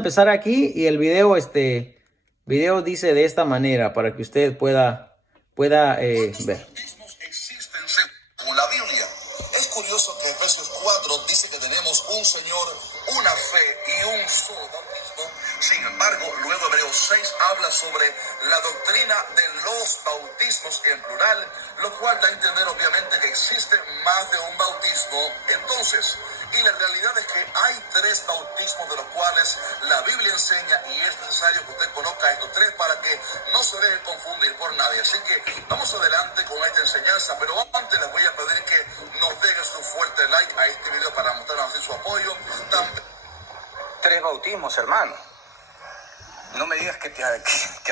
Empezar aquí y el video dice de esta manera para que usted pueda ver. Bautismos existen según la Biblia. Es curioso que Efesios 4 dice que tenemos un Señor, una fe y un solo bautismo. Sin embargo, luego Hebreos 6 habla sobre la doctrina de los bautismos en plural, lo cual da a entender obviamente que existe más de un bautismo. Entonces, y la realidad es que hay tres bautismos de los cuales la Biblia enseña, y es necesario que usted conozca estos tres para que no se deje confundir por nadie. Así que vamos adelante con esta enseñanza, pero antes les voy a pedir que nos dejen su fuerte like a este video para mostrarnos así su apoyo. Tres bautismos, hermano. No me digas que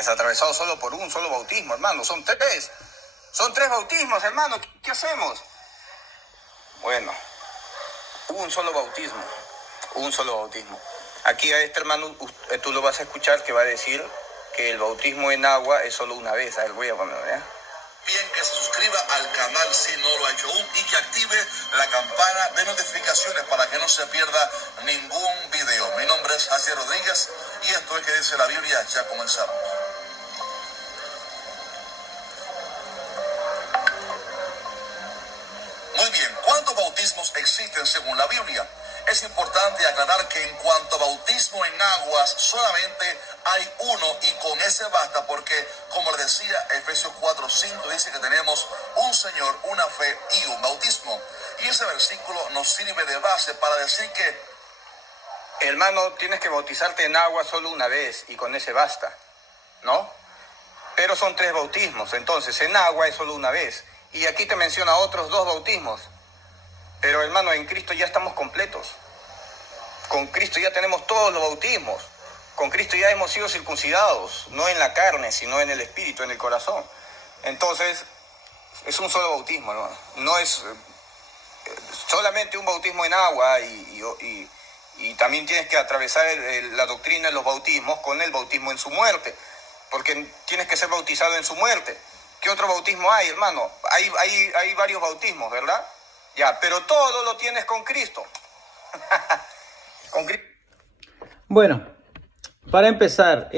has atravesado solo por un solo bautismo, hermano. Son tres. Son tres bautismos, hermano. ¿Qué hacemos? Bueno, un solo bautismo. Un solo bautismo. Aquí a este hermano tú lo vas a escuchar que va a decir que el bautismo en agua es solo una vez. A ver, voy a poner, ¿eh? Bien, que se suscriba al canal si no lo ha hecho aún y que active la campana de notificaciones para que no se pierda ningún video. Mi nombre es Jaciel Rodríguez y esto es que dice la Biblia. Ya comenzamos. Muy bien, ¿cuántos bautismos existen según la Biblia? Es importante aclarar que en cuanto a bautismo en aguas, solamente hay uno y con ese basta porque, como les decía, Efesios 4:5 dice que tenemos un Señor, una fe y un bautismo. Y ese versículo nos sirve de base para decir que, hermano, tienes que bautizarte en agua solo una vez y con ese basta, ¿no? Pero son tres bautismos, entonces en agua es solo una vez. Y aquí te menciona otros dos bautismos. Pero hermano, en Cristo ya estamos completos. Con Cristo ya tenemos todos los bautismos. Con Cristo ya hemos sido circuncidados, no en la carne, sino en el espíritu, en el corazón. Entonces, es un solo bautismo, hermano. No es solamente un bautismo en agua y también tienes que atravesar la doctrina de los bautismos con el bautismo en su muerte, porque tienes que ser bautizado en su muerte. ¿Qué otro bautismo hay, hermano? Hay varios bautismos, ¿verdad? Ya, pero todo lo tienes con Cristo. Con Cristo. Bueno, para empezar,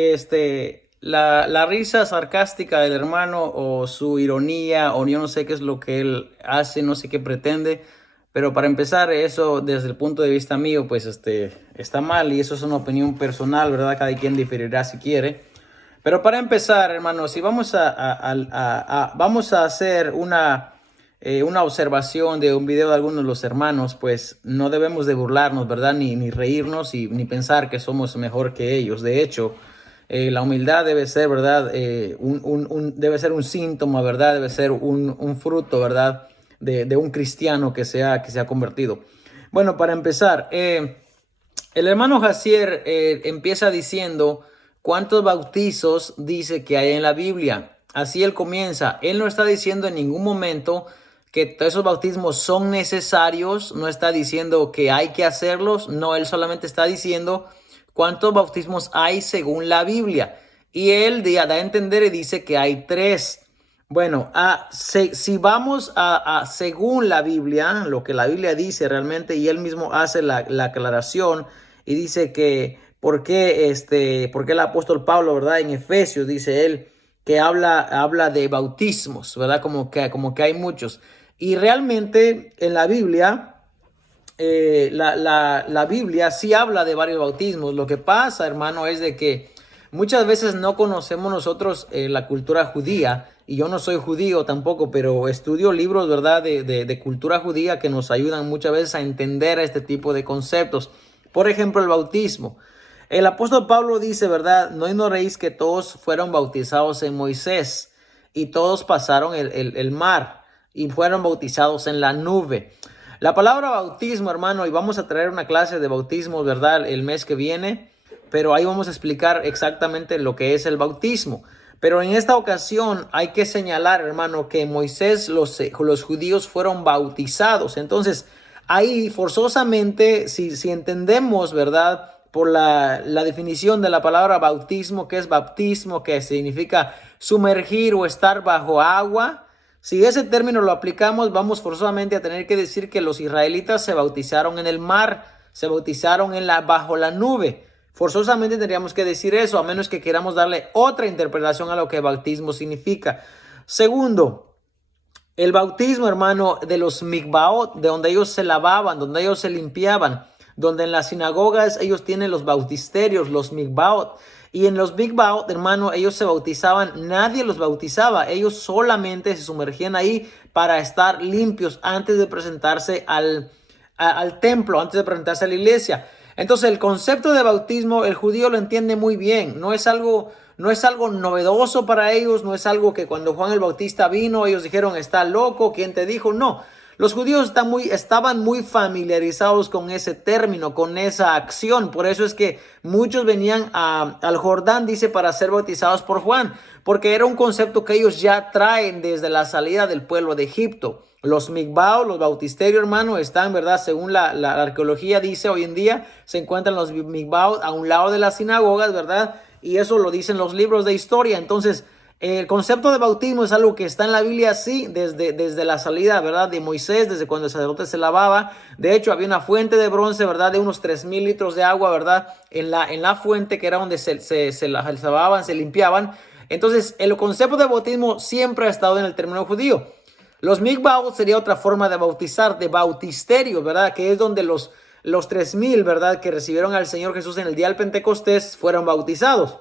la risa sarcástica del hermano o su ironía o yo no sé qué es lo que él hace, no sé qué pretende, pero para empezar eso desde el punto de vista mío pues está mal y eso es una opinión personal, ¿verdad? Cada quien diferirá si quiere. Pero para empezar, hermanos, si vamos vamos a hacer una observación de un video de algunos de los hermanos, pues no debemos de burlarnos, ¿verdad? Ni reírnos ni pensar que somos mejor que ellos. De hecho, la humildad debe ser, ¿verdad? Debe ser un síntoma, ¿verdad? Debe ser un fruto, ¿verdad? De un cristiano que se ha convertido. Bueno, para empezar, el hermano Jaciel empieza diciendo cuántos bautizos dice que hay en la Biblia. Así él comienza. Él no está diciendo en ningún momento que esos bautismos son necesarios, no está diciendo que hay que hacerlos, no, él solamente está diciendo cuántos bautismos hay según la Biblia. Y él da a entender y dice que hay tres. Bueno, si vamos a según la Biblia, lo que la Biblia dice realmente, y él mismo hace la aclaración y dice que por qué el apóstol Pablo, ¿verdad? En Efesios dice él que habla de bautismos, ¿verdad? Como que hay muchos. Y realmente en la Biblia, la Biblia sí habla de varios bautismos. Lo que pasa, hermano, es de que muchas veces no conocemos nosotros la cultura judía. Y yo no soy judío tampoco, pero estudio libros, ¿verdad? De cultura judía que nos ayudan muchas veces a entender este tipo de conceptos. Por ejemplo, el bautismo. El apóstol Pablo dice, ¿verdad? No ignoréis que todos fueron bautizados en Moisés y todos pasaron el mar y fueron bautizados en la nube. La palabra bautismo, hermano, y vamos a traer una clase de bautismo, ¿verdad? El mes que viene, pero ahí vamos a explicar exactamente lo que es el bautismo. Pero en esta ocasión hay que señalar, hermano, que en Moisés los judíos fueron bautizados. Entonces, ahí forzosamente, si entendemos, ¿verdad? Por la definición de la palabra bautismo, que es bautismo, que significa sumergir o estar bajo agua. Si ese término lo aplicamos, vamos forzosamente a tener que decir que los israelitas se bautizaron en el mar, se bautizaron bajo la nube. Forzosamente tendríamos que decir eso, a menos que queramos darle otra interpretación a lo que bautismo significa. Segundo, el bautismo, hermano, de los mikvaot, de donde ellos se lavaban, donde ellos se limpiaban, donde en las sinagogas ellos tienen los bautisterios, los mikvaot. Y en los mikvaot, hermano, ellos se bautizaban, nadie los bautizaba, ellos solamente se sumergían ahí para estar limpios antes de presentarse al templo, antes de presentarse a la iglesia. Entonces el concepto de bautismo, el judío lo entiende muy bien, no es algo novedoso para ellos, no es algo que cuando Juan el Bautista vino, ellos dijeron, está loco, ¿quién te dijo? No. Los judíos estaban muy familiarizados con ese término, con esa acción. Por eso es que muchos venían al Jordán, dice, para ser bautizados por Juan, porque era un concepto que ellos ya traen desde la salida del pueblo de Egipto. Los mikvaot, los bautisterios, hermano, están, ¿verdad? Según la arqueología dice, hoy en día se encuentran los mikvaot a un lado de las sinagogas, ¿verdad? Y eso lo dicen los libros de historia. Entonces, el concepto de bautismo es algo que está en la Biblia, sí, desde la salida, ¿verdad?, de Moisés, desde cuando el sacerdote se lavaba. De hecho, había una fuente de bronce, ¿verdad?, de unos 3,000 litros de agua, ¿verdad?, en la fuente, que era donde se lavaban, se limpiaban. Entonces, el concepto de bautismo siempre ha estado en el término judío. Los mikvaot sería otra forma de bautizar, de bautisterio, ¿verdad?, que es donde los 3,000, ¿verdad?, que recibieron al Señor Jesús en el día del Pentecostés fueron bautizados.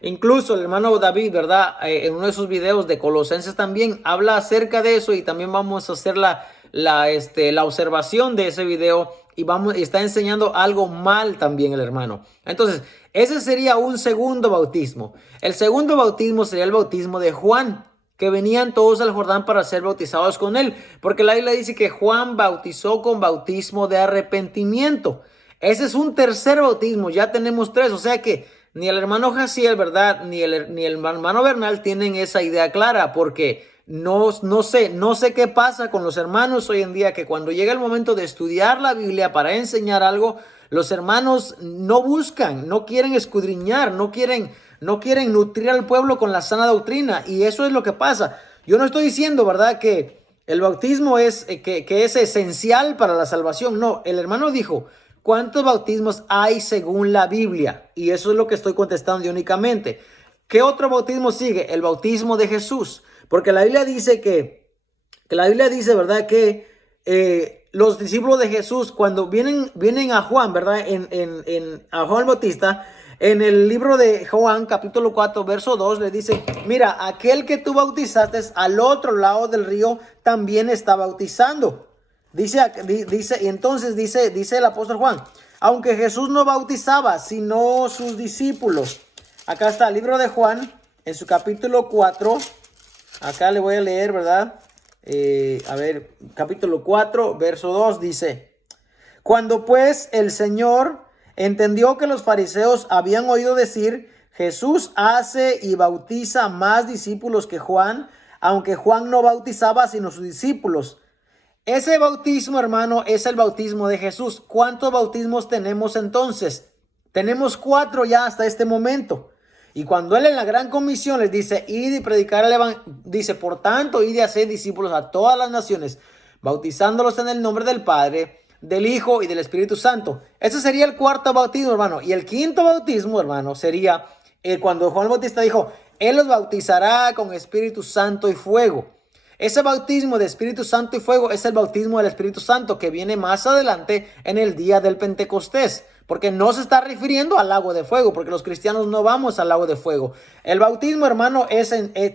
Incluso el hermano David, ¿verdad?, en uno de sus videos de Colosenses también habla acerca de eso, y también vamos a hacer la observación de ese video, y está enseñando algo mal también el hermano. Entonces, ese sería un segundo bautismo. El segundo bautismo sería el bautismo de Juan, que venían todos al Jordán para ser bautizados con él, porque la Biblia dice que Juan bautizó con bautismo de arrepentimiento. Ese es un tercer bautismo, ya tenemos 3, o sea que ni el hermano Jaciel, ¿verdad?, ni el hermano Bernal tienen esa idea clara, porque no sé qué pasa con los hermanos hoy en día, que cuando llega el momento de estudiar la Biblia para enseñar algo, los hermanos no buscan, no quieren escudriñar, no quieren nutrir al pueblo con la sana doctrina, y eso es lo que pasa. Yo no estoy diciendo, ¿verdad?, que el bautismo es esencial para la salvación. No, el hermano dijo, ¿cuántos bautismos hay según la Biblia? Y eso es lo que estoy contestando yo únicamente. ¿Qué otro bautismo sigue? El bautismo de Jesús. Porque la Biblia dice ¿verdad?, que los discípulos de Jesús, cuando vienen a Juan, ¿verdad?, a Juan el Bautista, en el libro de Juan, capítulo 4, verso 2, le dice, mira, aquel que tú bautizaste al otro lado del río también está bautizando. Dice, y entonces dice el apóstol Juan, aunque Jesús no bautizaba, sino sus discípulos. Acá está el libro de Juan, en su capítulo 4. Acá le voy a leer, ¿verdad? Capítulo 4, verso 2 dice, cuando pues el Señor entendió que los fariseos habían oído decir, Jesús hace y bautiza más discípulos que Juan, aunque Juan no bautizaba sino sus discípulos. Ese bautismo, hermano, es el bautismo de Jesús. ¿Cuántos bautismos tenemos entonces? Tenemos 4 ya hasta este momento. Y cuando él en la gran comisión les dice, id y predicar el evangelio, dice, por tanto, id y hacer discípulos a todas las naciones, bautizándolos en el nombre del Padre, del Hijo y del Espíritu Santo. Ese sería el 4º bautismo, hermano. Y el 5º bautismo, hermano, sería cuando Juan el Bautista dijo, él los bautizará con Espíritu Santo y fuego. Ese bautismo de Espíritu Santo y fuego es el bautismo del Espíritu Santo que viene más adelante en el día del Pentecostés, porque no se está refiriendo al lago de fuego, porque los cristianos no vamos al lago de fuego. El bautismo, hermano,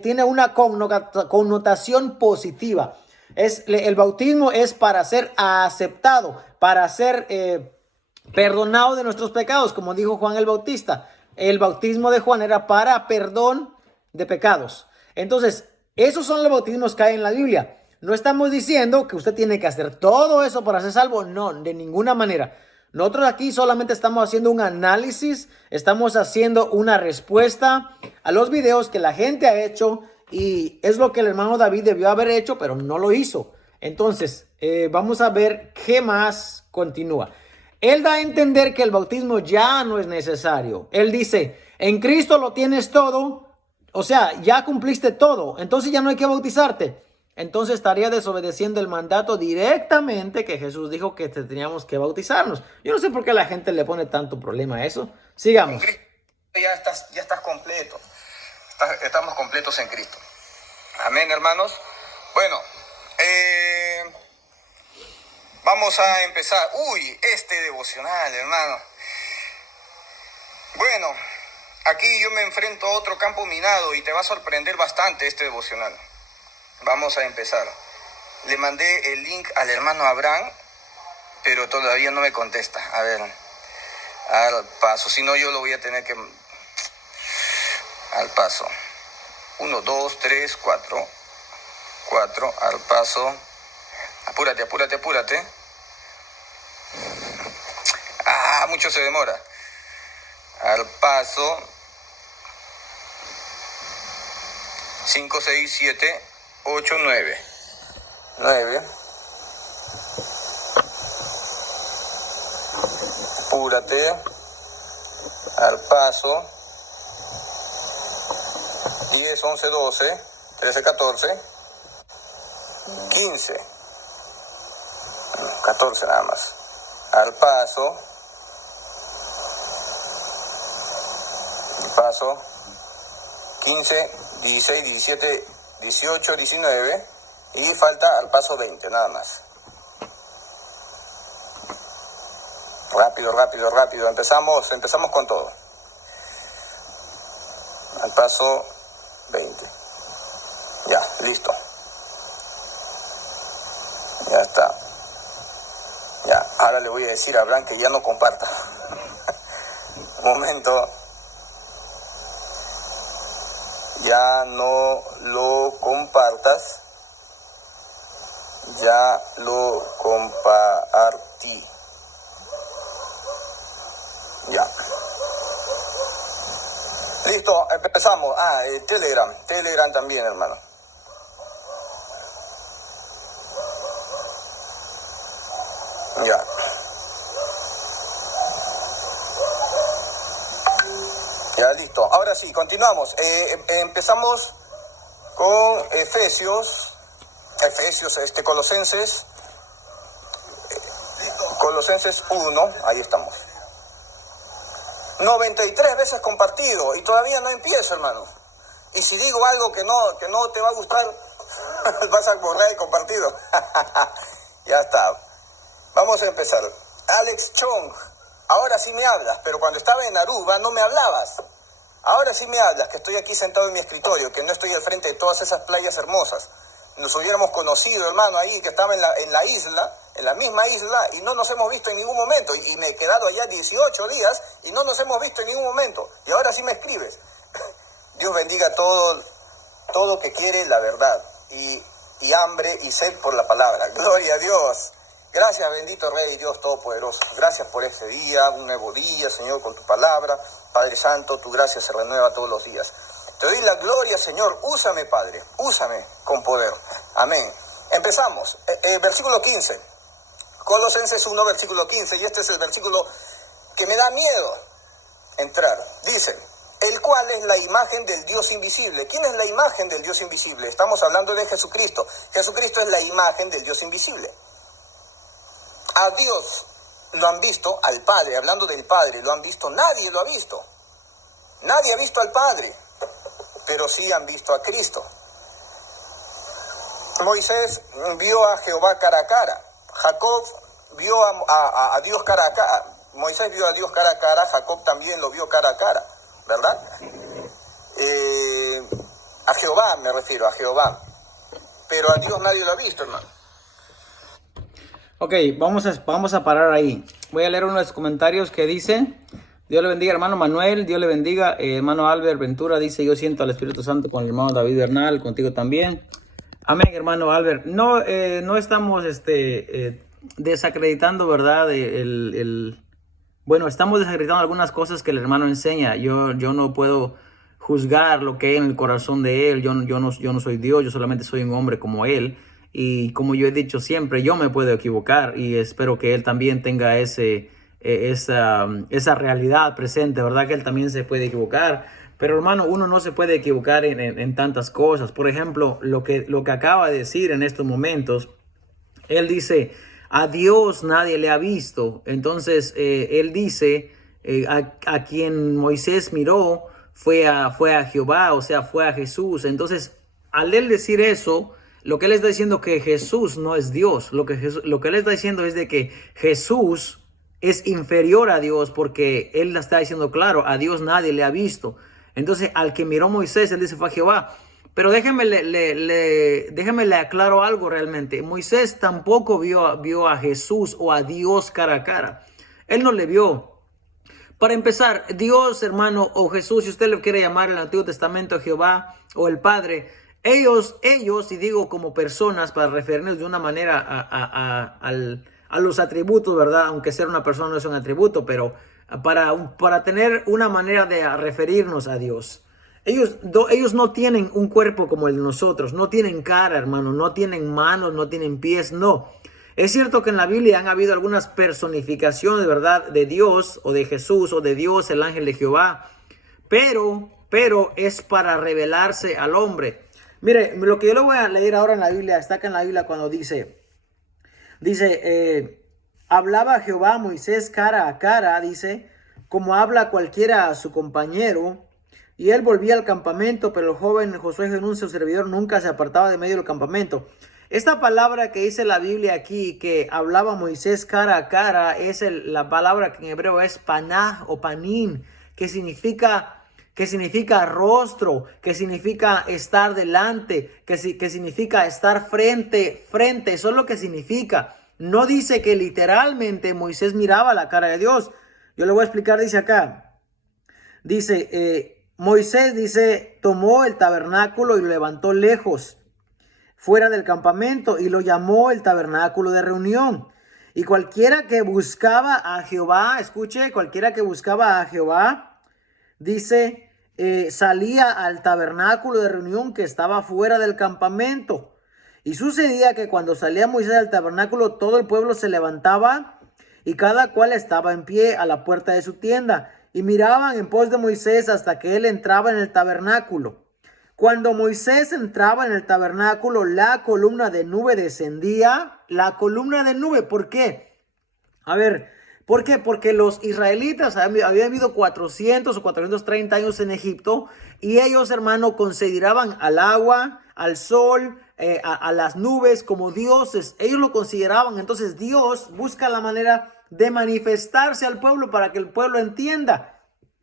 tiene una connotación positiva. El bautismo es para ser aceptado, para ser perdonado de nuestros pecados, como dijo Juan el Bautista. El bautismo de Juan era para perdón de pecados. Entonces, esos son los bautismos que hay en la Biblia. No estamos diciendo que usted tiene que hacer todo eso para ser salvo. No, de ninguna manera. Nosotros aquí solamente estamos haciendo un análisis, estamos haciendo una respuesta a los videos que la gente ha hecho, y es lo que el hermano David debió haber hecho, pero no lo hizo. Entonces, vamos a ver qué más continúa. Él da a entender que el bautismo ya no es necesario. Él dice, en Cristo lo tienes todo. O sea, ya cumpliste todo, entonces ya no hay que bautizarte. entonces estaría desobedeciendo el mandato directamente que Jesús dijo que teníamos que bautizarnos. Yo no sé por qué la gente le pone tanto problema a eso. Sigamos. En Cristo ya estás completo. Estamos completos en Cristo. Amén, hermanos. Bueno, vamos a empezar. Uy, este devocional, hermano. Bueno, aquí yo me enfrento a otro campo minado y te va a sorprender bastante este devocional. Vamos a empezar. Le mandé el link al hermano Abraham, pero todavía no me contesta. A ver, al paso. Si no, yo lo voy a tener que... Al paso. 1, 2, 3, 4. 4, al paso. Apúrate. Mucho se demora. Al paso. 5, 6, 7, 8, 9. 9. Apúrate. Al paso. 10, 11, 12, 13, 14, 15. 14 nada más. Al paso. Paso. 15, 16, 17, 18, 19. Y falta al paso 20, nada más. Rápido. Empezamos con todo. Al paso 20. Ya, listo. Ya está. Ya, ahora le voy a decir a Abraham que ya no comparta. Un momento. Ya no lo compartas. Ya lo compartí. Ya. Listo, empezamos. Telegram también, hermano. Ya. Ya, listo. Ahora sí, continuamos. Empezamos con Colosenses 1, ahí estamos. 93 veces compartido y todavía no empiezo, hermano. Y si digo algo que no te va a gustar, vas a borrar el compartido. Ya está. Vamos a empezar. Alex Chong, ahora sí me hablas, pero cuando estaba en Aruba no me hablabas. Ahora sí me hablas, que estoy aquí sentado en mi escritorio, que no estoy al frente de todas esas playas hermosas. Nos hubiéramos conocido, hermano, ahí, que estaba en la isla, en la misma isla, y no nos hemos visto en ningún momento. Y me he quedado allá 18 días y no nos hemos visto en ningún momento. Y ahora sí me escribes. Dios bendiga todo que quiere la verdad. Y hambre y sed por la palabra. Gloria a Dios. Gracias, bendito Rey, Dios Todopoderoso. Gracias por este día, un nuevo día, Señor, con tu palabra. Padre Santo, tu gracia se renueva todos los días. Te doy la gloria, Señor. Úsame, Padre. Úsame con poder. Amén. Empezamos. Versículo 15. Colosenses 1, versículo 15. Y este es el versículo que me da miedo entrar. Dice, el cual es la imagen del Dios invisible. ¿Quién es la imagen del Dios invisible? Estamos hablando de Jesucristo. Jesucristo es la imagen del Dios invisible. A Dios lo han visto, al Padre, hablando del Padre, lo han visto, nadie lo ha visto. Nadie ha visto al Padre, pero sí han visto a Cristo. Moisés vio a Jehová cara a cara. Jacob vio a Dios cara a cara. Moisés vio a Dios cara a cara, Jacob también lo vio cara a cara, ¿verdad? A Jehová me refiero, a Jehová. Pero a Dios nadie lo ha visto, hermano. Ok, vamos a parar ahí. Voy a leer uno de los comentarios que dice: Dios le bendiga, hermano Manuel. Dios le bendiga, hermano Albert Ventura. Dice: yo siento al Espíritu Santo con el hermano David Bernal, contigo también. Amén, hermano Albert. No estamos desacreditando, ¿verdad? Bueno, estamos desacreditando algunas cosas que el hermano enseña. Yo no puedo juzgar lo que hay en el corazón de él. Yo no soy Dios, yo solamente soy un hombre como él. Y como yo he dicho siempre, yo me puedo equivocar y espero que él también tenga esa realidad presente, ¿verdad? Que él también se puede equivocar. Pero hermano, uno no se puede equivocar en tantas cosas. Por ejemplo, lo que acaba de decir en estos momentos, él dice, a Dios nadie le ha visto. Entonces, él dice, a quien Moisés miró fue a Jehová, o sea, fue a Jesús. Entonces, al él decir eso, lo que él está diciendo que Jesús no es Dios. Lo que él está diciendo es de que Jesús es inferior a Dios, porque él la está diciendo claro, a Dios nadie le ha visto. Entonces, al que miró Moisés, él dice fue a Jehová. Pero déjeme le aclaro algo realmente. Moisés tampoco vio a Jesús o a Dios cara a cara. Él no le vio. Para empezar, Dios, hermano, o Jesús, si usted le quiere llamar en el Antiguo Testamento, Jehová o el Padre, ellos, y digo como personas, para referirnos de una manera a los atributos, ¿verdad? Aunque ser una persona no es un atributo, pero para tener una manera de referirnos a Dios. Ellos no tienen un cuerpo como el de nosotros, no tienen cara, hermano, no tienen manos, no tienen pies, no. Es cierto que en la Biblia han habido algunas personificaciones, ¿verdad? De Dios o de Jesús o de Dios, el ángel de Jehová, pero es para revelarse al hombre. Mire, lo que yo le voy a leer ahora en la Biblia, está acá en la Biblia cuando dice, hablaba Jehová a Moisés cara a cara, dice, como habla cualquiera a su compañero. Y él volvía al campamento, pero el joven Josué Nun, su servidor, nunca se apartaba de medio del campamento. Esta palabra que dice la Biblia aquí, que hablaba Moisés cara a cara, es la palabra que en hebreo es panah o panim, que significa rostro, que significa estar delante, que significa estar frente. Eso es lo que significa. No dice que literalmente Moisés miraba la cara de Dios. Yo le voy a explicar, dice acá. Dice, Moisés, dice, tomó el tabernáculo y lo levantó lejos, fuera del campamento, y lo llamó el tabernáculo de reunión. Y cualquiera que buscaba a Jehová, escuche, cualquiera que buscaba a Jehová, dice, salía al tabernáculo de reunión que estaba fuera del campamento. Y sucedía que cuando salía Moisés del tabernáculo, todo el pueblo se levantaba y cada cual estaba en pie a la puerta de su tienda. Y miraban en pos de Moisés hasta que él entraba en el tabernáculo. Cuando Moisés entraba en el tabernáculo, la columna de nube descendía. La columna de nube, ¿por qué? A ver, ¿por qué? Porque los israelitas habían vivido 400 o 430 años en Egipto. Y ellos, hermano, consideraban al agua, al sol, a las nubes como dioses. Ellos lo consideraban. Entonces Dios busca la manera de manifestarse al pueblo para que el pueblo entienda.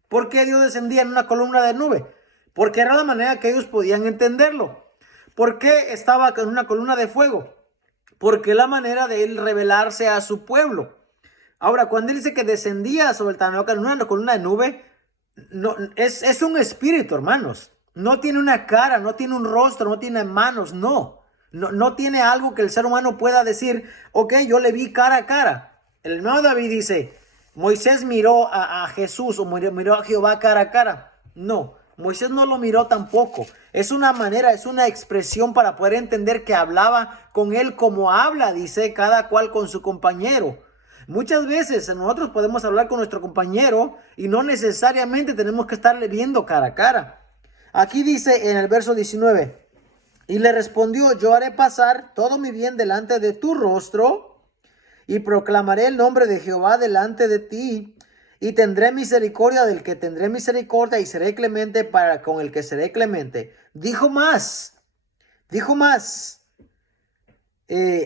¿Por qué Dios descendía en una columna de nube? Porque era la manera que ellos podían entenderlo. ¿Por qué estaba en una columna de fuego? Porque es la manera de él revelarse a su pueblo. Ahora, cuando él dice que descendía sobre el tabernáculo en una columna de nube, no, es un espíritu, hermanos. No tiene una cara, no tiene un rostro, no tiene manos, no. No tiene algo que el ser humano pueda decir, ok, yo le vi cara a cara. El hermano David dice, Moisés miró a Jesús o miró a Jehová cara a cara. No, Moisés no lo miró tampoco. Es una manera, es una expresión para poder entender que hablaba con él como habla, dice, cada cual con su compañero. Muchas veces nosotros podemos hablar con nuestro compañero y no necesariamente tenemos que estarle viendo cara a cara. Aquí dice en el verso 19, y le respondió, yo haré pasar todo mi bien delante de tu rostro y proclamaré el nombre de Jehová delante de ti, y tendré misericordia del que tendré misericordia, y seré clemente para con el que seré clemente. Dijo más,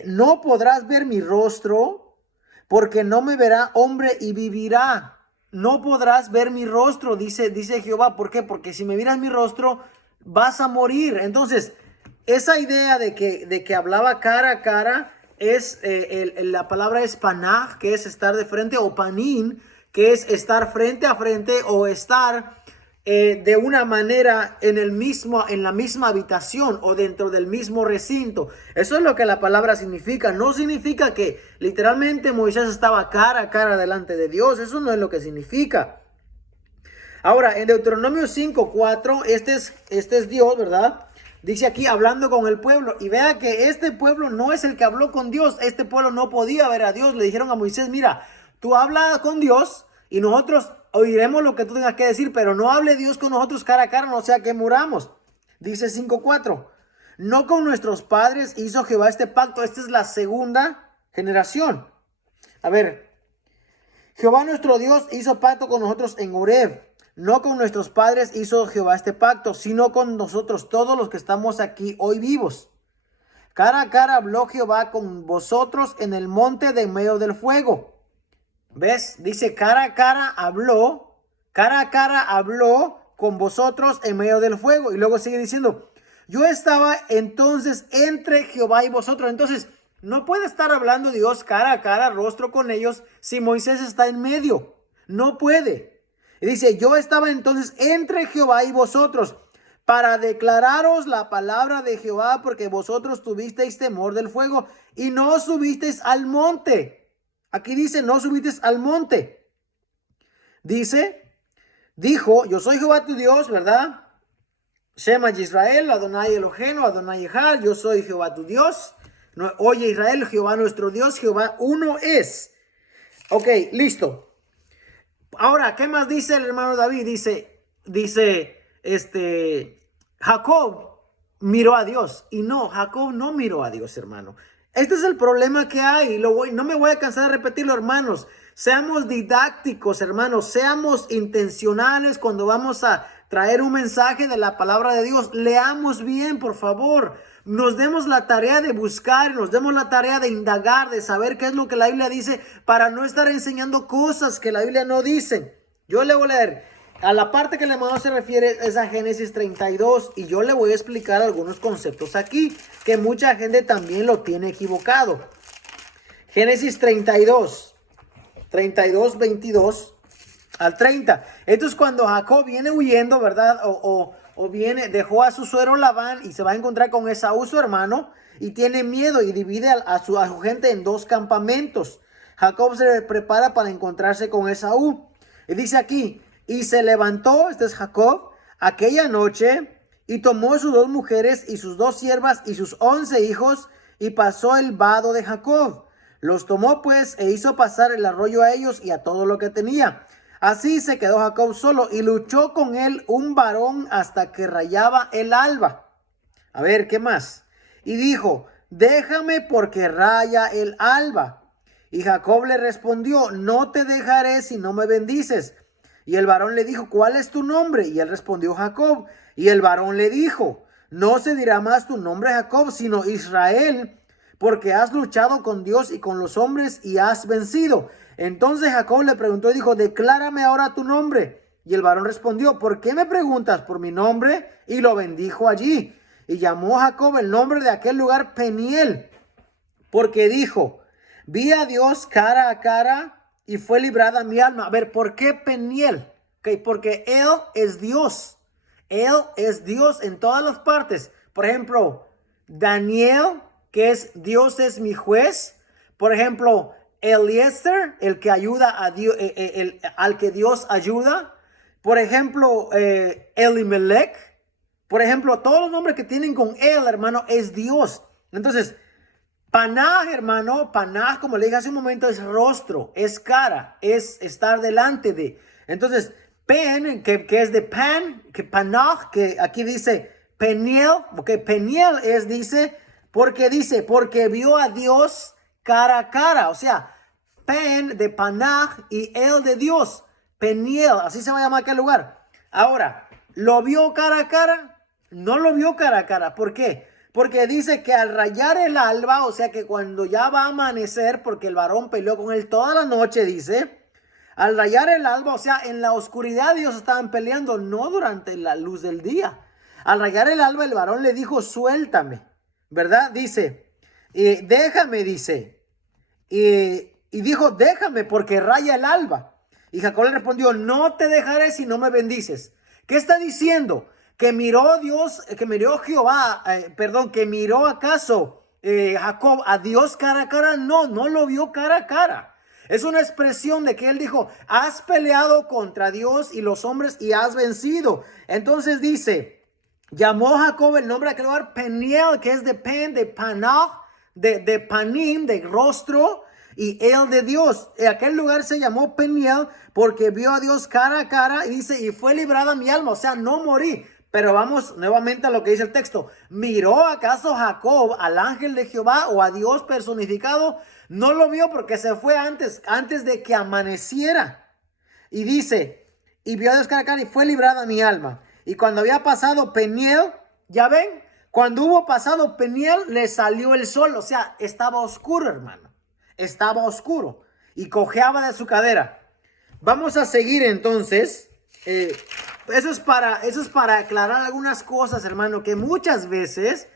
no podrás ver mi rostro, porque no me verá hombre y vivirá. No podrás ver mi rostro, dice Jehová. ¿Por qué? Porque si me miras mi rostro, vas a morir. Entonces, esa idea de que hablaba cara a cara, la palabra es panah, que es estar de frente, o panim, que es estar frente a frente, o estar de una manera en la misma habitación o dentro del mismo recinto. Eso es lo que la palabra significa. No significa que literalmente Moisés estaba cara a cara delante de Dios. Eso no es lo que significa. Ahora, en Deuteronomio 5:4, este es Dios, ¿verdad? Dice aquí, hablando con el pueblo. Y vea que este pueblo no es el que habló con Dios. Este pueblo no podía ver a Dios. Le dijeron a Moisés, mira, tú hablas con Dios y nosotros oiremos lo que tú tengas que decir, pero no hable Dios con nosotros cara a cara, no sea que muramos. Dice 5:4. No con nuestros padres hizo Jehová este pacto. Esta es la segunda generación. A ver, Jehová nuestro Dios hizo pacto con nosotros en Horeb. No con nuestros padres hizo Jehová este pacto, sino con nosotros, todos los que estamos aquí hoy vivos. Cara a cara habló Jehová con vosotros en el monte de en medio del fuego. ¿Ves? Dice cara a cara habló con vosotros en medio del fuego. Y luego sigue diciendo, yo estaba entonces entre Jehová y vosotros. Entonces, no puede estar hablando Dios cara a cara, rostro con ellos, si Moisés está en medio. No puede. Y dice, yo estaba entonces entre Jehová y vosotros para declararos la palabra de Jehová, porque vosotros tuvisteis temor del fuego y no subisteis al monte. Aquí dice, no subisteis al monte. Dijo, yo soy Jehová tu Dios, ¿verdad? Shema Israel, Adonai Elohenu, Adonai Echad, yo soy Jehová tu Dios. No, oye Israel, Jehová nuestro Dios, Jehová uno es. Ok, listo. Ahora, ¿qué más dice el hermano David? Dice, Jacob miró a Dios. Y no, Jacob no miró a Dios, hermano. Este es el problema que hay. No me voy a cansar de repetirlo, hermanos. Seamos didácticos, hermanos. Seamos intencionales cuando vamos a traer un mensaje de la palabra de Dios. Leamos bien, por favor. Nos demos la tarea de buscar, nos demos la tarea de indagar, de saber qué es lo que la Biblia dice para no estar enseñando cosas que la Biblia no dice. Yo le voy a leer, a la parte que el hermano se refiere es a Génesis 32 y yo le voy a explicar algunos conceptos aquí que mucha gente también lo tiene equivocado. Génesis 32, 22 al 30. Esto es cuando Jacob viene huyendo, ¿verdad? Dejó a su suegro Labán y se va a encontrar con Esaú, su hermano, y tiene miedo y divide a su gente en dos campamentos. Jacob se prepara para encontrarse con Esaú. Y dice aquí, y se levantó, este es Jacob, aquella noche, y tomó sus 2 mujeres y sus 2 siervas y sus 11 hijos, y pasó el vado de Jacob. Los tomó pues e hizo pasar el arroyo a ellos y a todo lo que tenía. Así se quedó Jacob solo y luchó con él un varón hasta que rayaba el alba. A ver, ¿qué más? Y dijo, déjame porque raya el alba. Y Jacob le respondió, no te dejaré si no me bendices. Y el varón le dijo, ¿cuál es tu nombre? Y él respondió, Jacob. Y el varón le dijo, no se dirá más tu nombre Jacob, sino Israel, porque has luchado con Dios y con los hombres y has vencido. Entonces Jacob le preguntó y dijo, declárame ahora tu nombre. Y el varón respondió, ¿por qué me preguntas por mi nombre? Y lo bendijo allí. Y llamó Jacob el nombre de aquel lugar Peniel, porque dijo, vi a Dios cara a cara y fue librada mi alma. A ver, ¿por qué Peniel? Okay, porque Él es Dios. Él es Dios en todas las partes. Por ejemplo, Daniel, que es Dios es mi juez. Por ejemplo, Eliezer, el que ayuda a Dios, al que Dios ayuda. Por ejemplo, Elimelech. Por ejemplo, todos los nombres que tienen con él, hermano, es Dios. Entonces, Panah, hermano, Panah, como le dije hace un momento, es rostro, es cara, es estar delante de. Entonces, Pen, que es de Pan, que Panah, que aquí dice Peniel, porque Peniel porque vio a Dios cara a cara. O sea, Pen de Panah y el de Dios. Peniel, así se va a llamar aquel lugar. Ahora, ¿lo vio cara a cara? No lo vio cara a cara. ¿Por qué? Porque dice que al rayar el alba, o sea que cuando ya va a amanecer, porque el varón peleó con él toda la noche, dice, al rayar el alba, o sea, en la oscuridad ellos estaban peleando, no durante la luz del día. Al rayar el alba, el varón le dijo, suéltame, ¿verdad? Dice, déjame, dice. Y dijo, déjame porque raya el alba. Y Jacob le respondió, no te dejaré si no me bendices. ¿Qué está diciendo? Que miró Dios, que miró Jehová, que miró acaso Jacob a Dios cara a cara. No lo vio cara a cara. Es una expresión de que él dijo, has peleado contra Dios y los hombres y has vencido. Entonces dice, llamó Jacob el nombre de aquel lugar Peniel, que es de Pen, de Panah, de Panim, de rostro. y el de Dios. Aquel lugar se llamó Peniel porque vio a Dios cara a cara y dice, y fue librada mi alma, o sea, no morí. Pero vamos nuevamente a lo que dice el texto. ¿Miró acaso Jacob al ángel de Jehová o a Dios personificado? No lo vio porque se fue antes de que amaneciera. Y dice, y vio a Dios cara a cara y fue librada mi alma. Y cuando había pasado Peniel, ya ven, cuando hubo pasado Peniel, le salió el sol. O sea, estaba oscuro, hermano. Estaba oscuro y cojeaba de su cadera. Vamos a seguir entonces. Eso es para aclarar algunas cosas, hermano, que muchas veces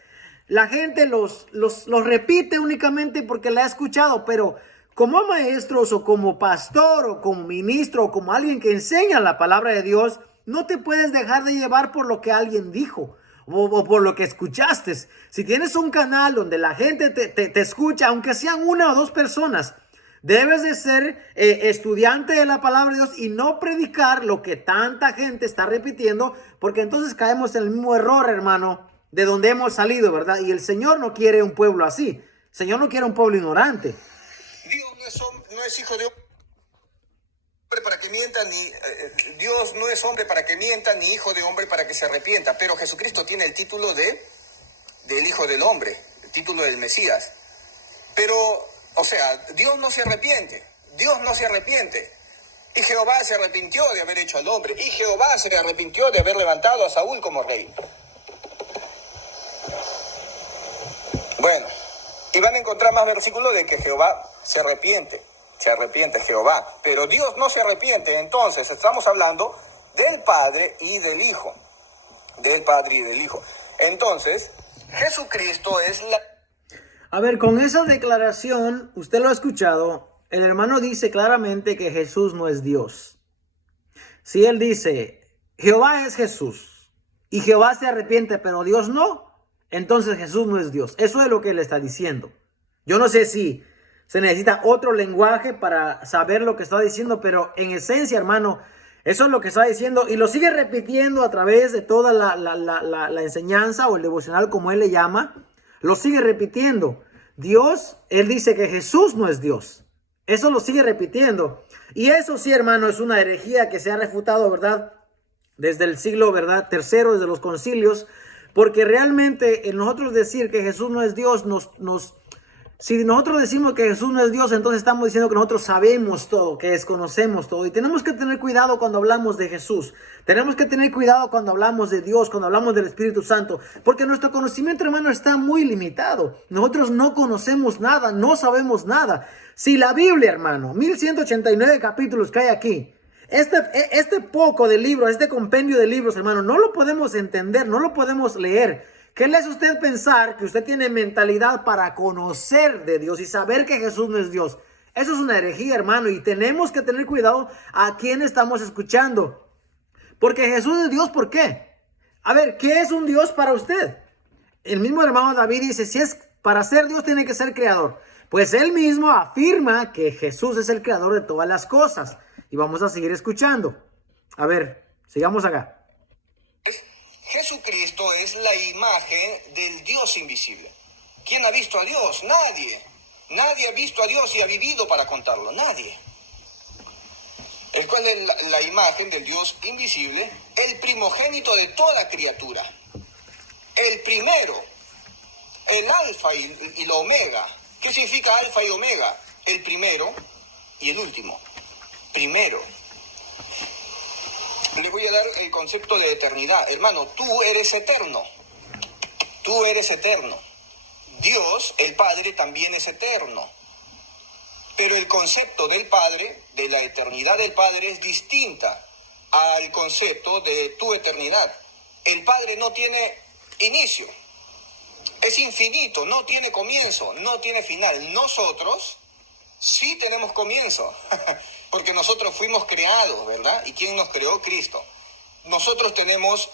la gente los repite únicamente porque la ha escuchado, pero como maestros o como pastor o como ministro o como alguien que enseña la palabra de Dios, no te puedes dejar de llevar por lo que alguien dijo o por lo que escuchaste. Si tienes un canal donde la gente te escucha, aunque sean una o dos personas, debes de ser estudiante de la palabra de Dios y no predicar lo que tanta gente está repitiendo, porque entonces caemos en el mismo error, hermano, de donde hemos salido, ¿verdad? Y el Señor no quiere un pueblo así. El Señor no quiere un pueblo ignorante. Dios no es hijo de hombre para que mienta, Dios no es hombre para que mienta, ni hijo de hombre para que se arrepienta. Pero Jesucristo tiene el título del Hijo del Hombre, el título del Mesías. Pero, o sea, Dios no se arrepiente. Dios no se arrepiente. Y Jehová se arrepintió de haber hecho al hombre. Y Jehová se arrepintió de haber levantado a Saúl como rey. Bueno, y van a encontrar más versículos de que Jehová se arrepiente Jehová, pero Dios no se arrepiente. Entonces estamos hablando del Padre y del Hijo, Entonces, Jesucristo es la... A ver, con esa declaración, usted lo ha escuchado, el hermano dice claramente que Jesús no es Dios. Si él dice, Jehová es Jesús y Jehová se arrepiente, pero Dios no, entonces Jesús no es Dios. Eso es lo que él está diciendo. Yo no sé si se necesita otro lenguaje para saber lo que está diciendo, pero en esencia, hermano, eso es lo que está diciendo y lo sigue repitiendo a través de toda la enseñanza o el devocional, como él le llama. Lo sigue repitiendo. Dios, él dice que Jesús no es Dios. Eso lo sigue repitiendo. Y eso sí, hermano, es una herejía que se ha refutado, ¿verdad? Desde el siglo, ¿verdad? Tercero, desde los concilios. Porque realmente nosotros decir que Jesús no es Dios si nosotros decimos que Jesús no es Dios, entonces estamos diciendo que nosotros sabemos todo, que desconocemos todo. Y tenemos que tener cuidado cuando hablamos de Jesús. Tenemos que tener cuidado cuando hablamos de Dios, cuando hablamos del Espíritu Santo. Porque nuestro conocimiento, hermano, está muy limitado. Nosotros no conocemos nada, no sabemos nada. Si la Biblia, hermano, 1189 capítulos que hay aquí, este poco de libros, este compendio de libros, hermano, no lo podemos entender, no lo podemos leer. ¿Qué le hace a usted pensar que usted tiene mentalidad para conocer de Dios y saber que Jesús no es Dios? Eso es una herejía, hermano, y tenemos que tener cuidado a quién estamos escuchando. Porque Jesús es Dios, ¿por qué? A ver, ¿qué es un Dios para usted? El mismo hermano David dice, si es para ser Dios tiene que ser creador. Pues él mismo afirma que Jesús es el creador de todas las cosas. Y vamos a seguir escuchando. A ver, sigamos acá. Jesucristo es la imagen del Dios invisible. ¿Quién ha visto a Dios? Nadie. Nadie ha visto a Dios y ha vivido para contarlo. Nadie. El cual es la imagen del Dios invisible, el primogénito de toda criatura. El primero, el alfa y la omega. ¿Qué significa alfa y omega? El primero y el último. Primero. Le voy a dar el concepto de eternidad. Hermano, tú eres eterno. Tú eres eterno. Dios, el Padre, también es eterno. Pero el concepto del Padre, de la eternidad del Padre, es distinta al concepto de tu eternidad. El Padre no tiene inicio. Es infinito, no tiene comienzo, no tiene final. Nosotros sí tenemos comienzo. Porque nosotros fuimos creados, ¿verdad? ¿Y quién nos creó? Cristo. Nosotros tenemos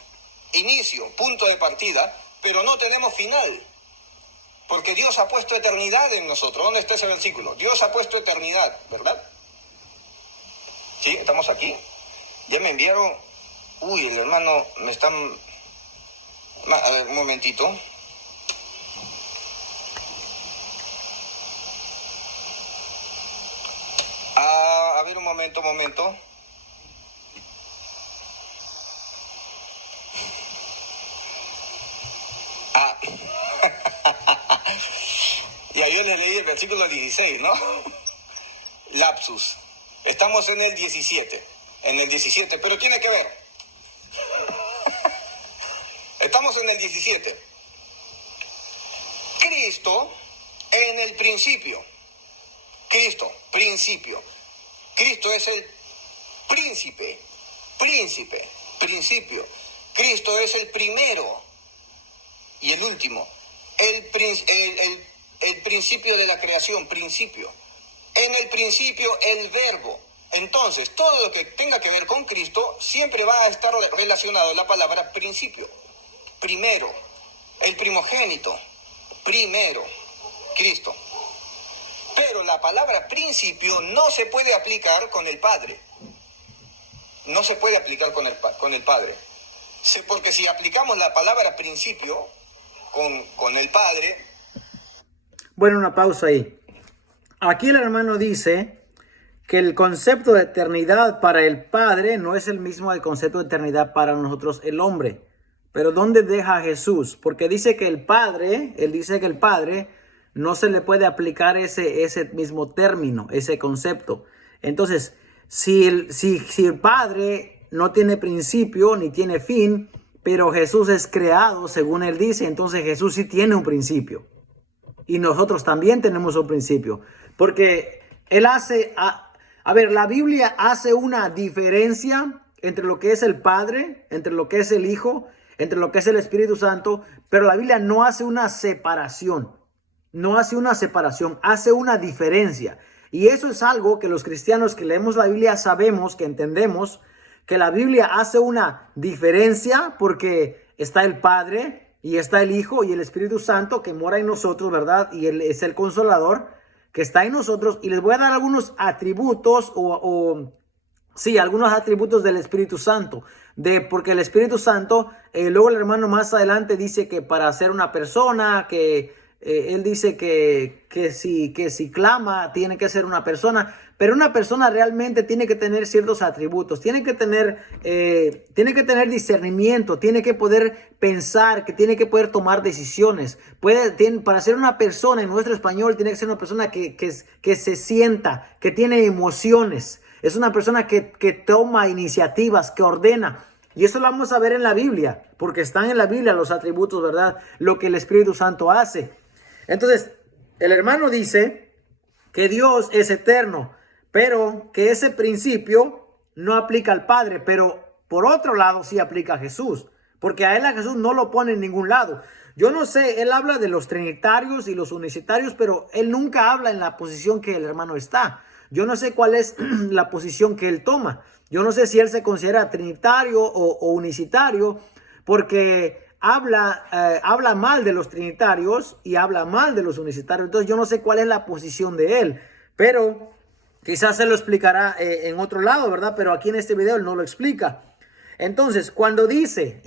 inicio, punto de partida, pero no tenemos final. Porque Dios ha puesto eternidad en nosotros. ¿Dónde está ese versículo? Dios ha puesto eternidad, ¿verdad? ¿Sí? ¿Estamos aquí? Ya me enviaron... Uy, el hermano me están... A ver, un momentito. A ver, un momento. Ah, ya yo les leí el versículo 16, ¿no? Lapsus. Estamos en el 17, pero tiene que ver. Estamos en el 17. Cristo en el principio. Cristo, principio. Cristo es el príncipe, principio. Cristo es el primero y el último. El principio de la creación, principio. En el principio, el verbo. Entonces, todo lo que tenga que ver con Cristo siempre va a estar relacionado a la palabra principio. Primero, el primogénito, primero, Cristo. Pero la palabra principio no se puede aplicar con el Padre. No se puede aplicar con el Padre. Porque si aplicamos la palabra principio con el Padre... Bueno, una pausa ahí. Aquí el hermano dice que el concepto de eternidad para el Padre no es el mismo del concepto de eternidad para nosotros el hombre. Pero ¿dónde deja a Jesús? Porque dice que el Padre no se le puede aplicar ese mismo término, ese concepto. Entonces, si el Padre no tiene principio ni tiene fin, pero Jesús es creado, según él dice, entonces Jesús sí tiene un principio. Y nosotros también tenemos un principio. Porque él hace... A ver, la Biblia hace una diferencia entre lo que es el Padre, entre lo que es el Hijo, entre lo que es el Espíritu Santo, pero la Biblia no hace una separación. No hace una separación, hace una diferencia. Y eso es algo que los cristianos que leemos la Biblia sabemos, que entendemos, que la Biblia hace una diferencia porque está el Padre y está el Hijo y el Espíritu Santo que mora en nosotros, ¿verdad? Y Él es el Consolador que está en nosotros. Y les voy a dar algunos atributos algunos atributos del Espíritu Santo. Porque el Espíritu Santo, luego el hermano más adelante dice que para ser una persona él dice que si clama tiene que ser una persona, pero una persona realmente tiene que tener ciertos atributos, tiene que tener discernimiento, tiene que poder pensar, que tiene que poder tomar decisiones. Para ser una persona en nuestro español tiene que ser una persona que se sienta, que tiene emociones, es una persona que toma iniciativas, que ordena. Y eso lo vamos a ver en la Biblia, porque están en la Biblia los atributos, ¿verdad? Lo que el Espíritu Santo hace. Entonces, el hermano dice que Dios es eterno, pero que ese principio no aplica al Padre, pero por otro lado sí aplica a Jesús, porque a Jesús no lo pone en ningún lado. Yo no sé, él habla de los trinitarios y los unicitarios, pero él nunca habla en la posición que el hermano está. Yo no sé cuál es la posición que él toma. Yo no sé si él se considera trinitario o unicitario, porque habla mal de los trinitarios y habla mal de los unicitarios. Entonces yo no sé cuál es la posición de él, pero quizás se lo explicará en otro lado, ¿verdad? Pero aquí en este video él no lo explica. Entonces cuando dice,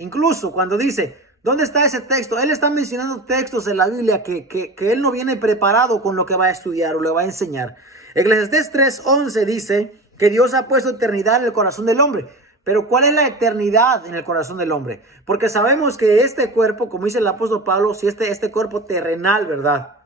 ¿dónde está ese texto? Él está mencionando textos en la Biblia que él no viene preparado con lo que va a estudiar o le va a enseñar. Eclesiastés 3:11 dice que Dios ha puesto eternidad en el corazón del hombre. Pero ¿cuál es la eternidad en el corazón del hombre? Porque sabemos que este cuerpo, como dice el apóstol Pablo, si este cuerpo terrenal, ¿verdad?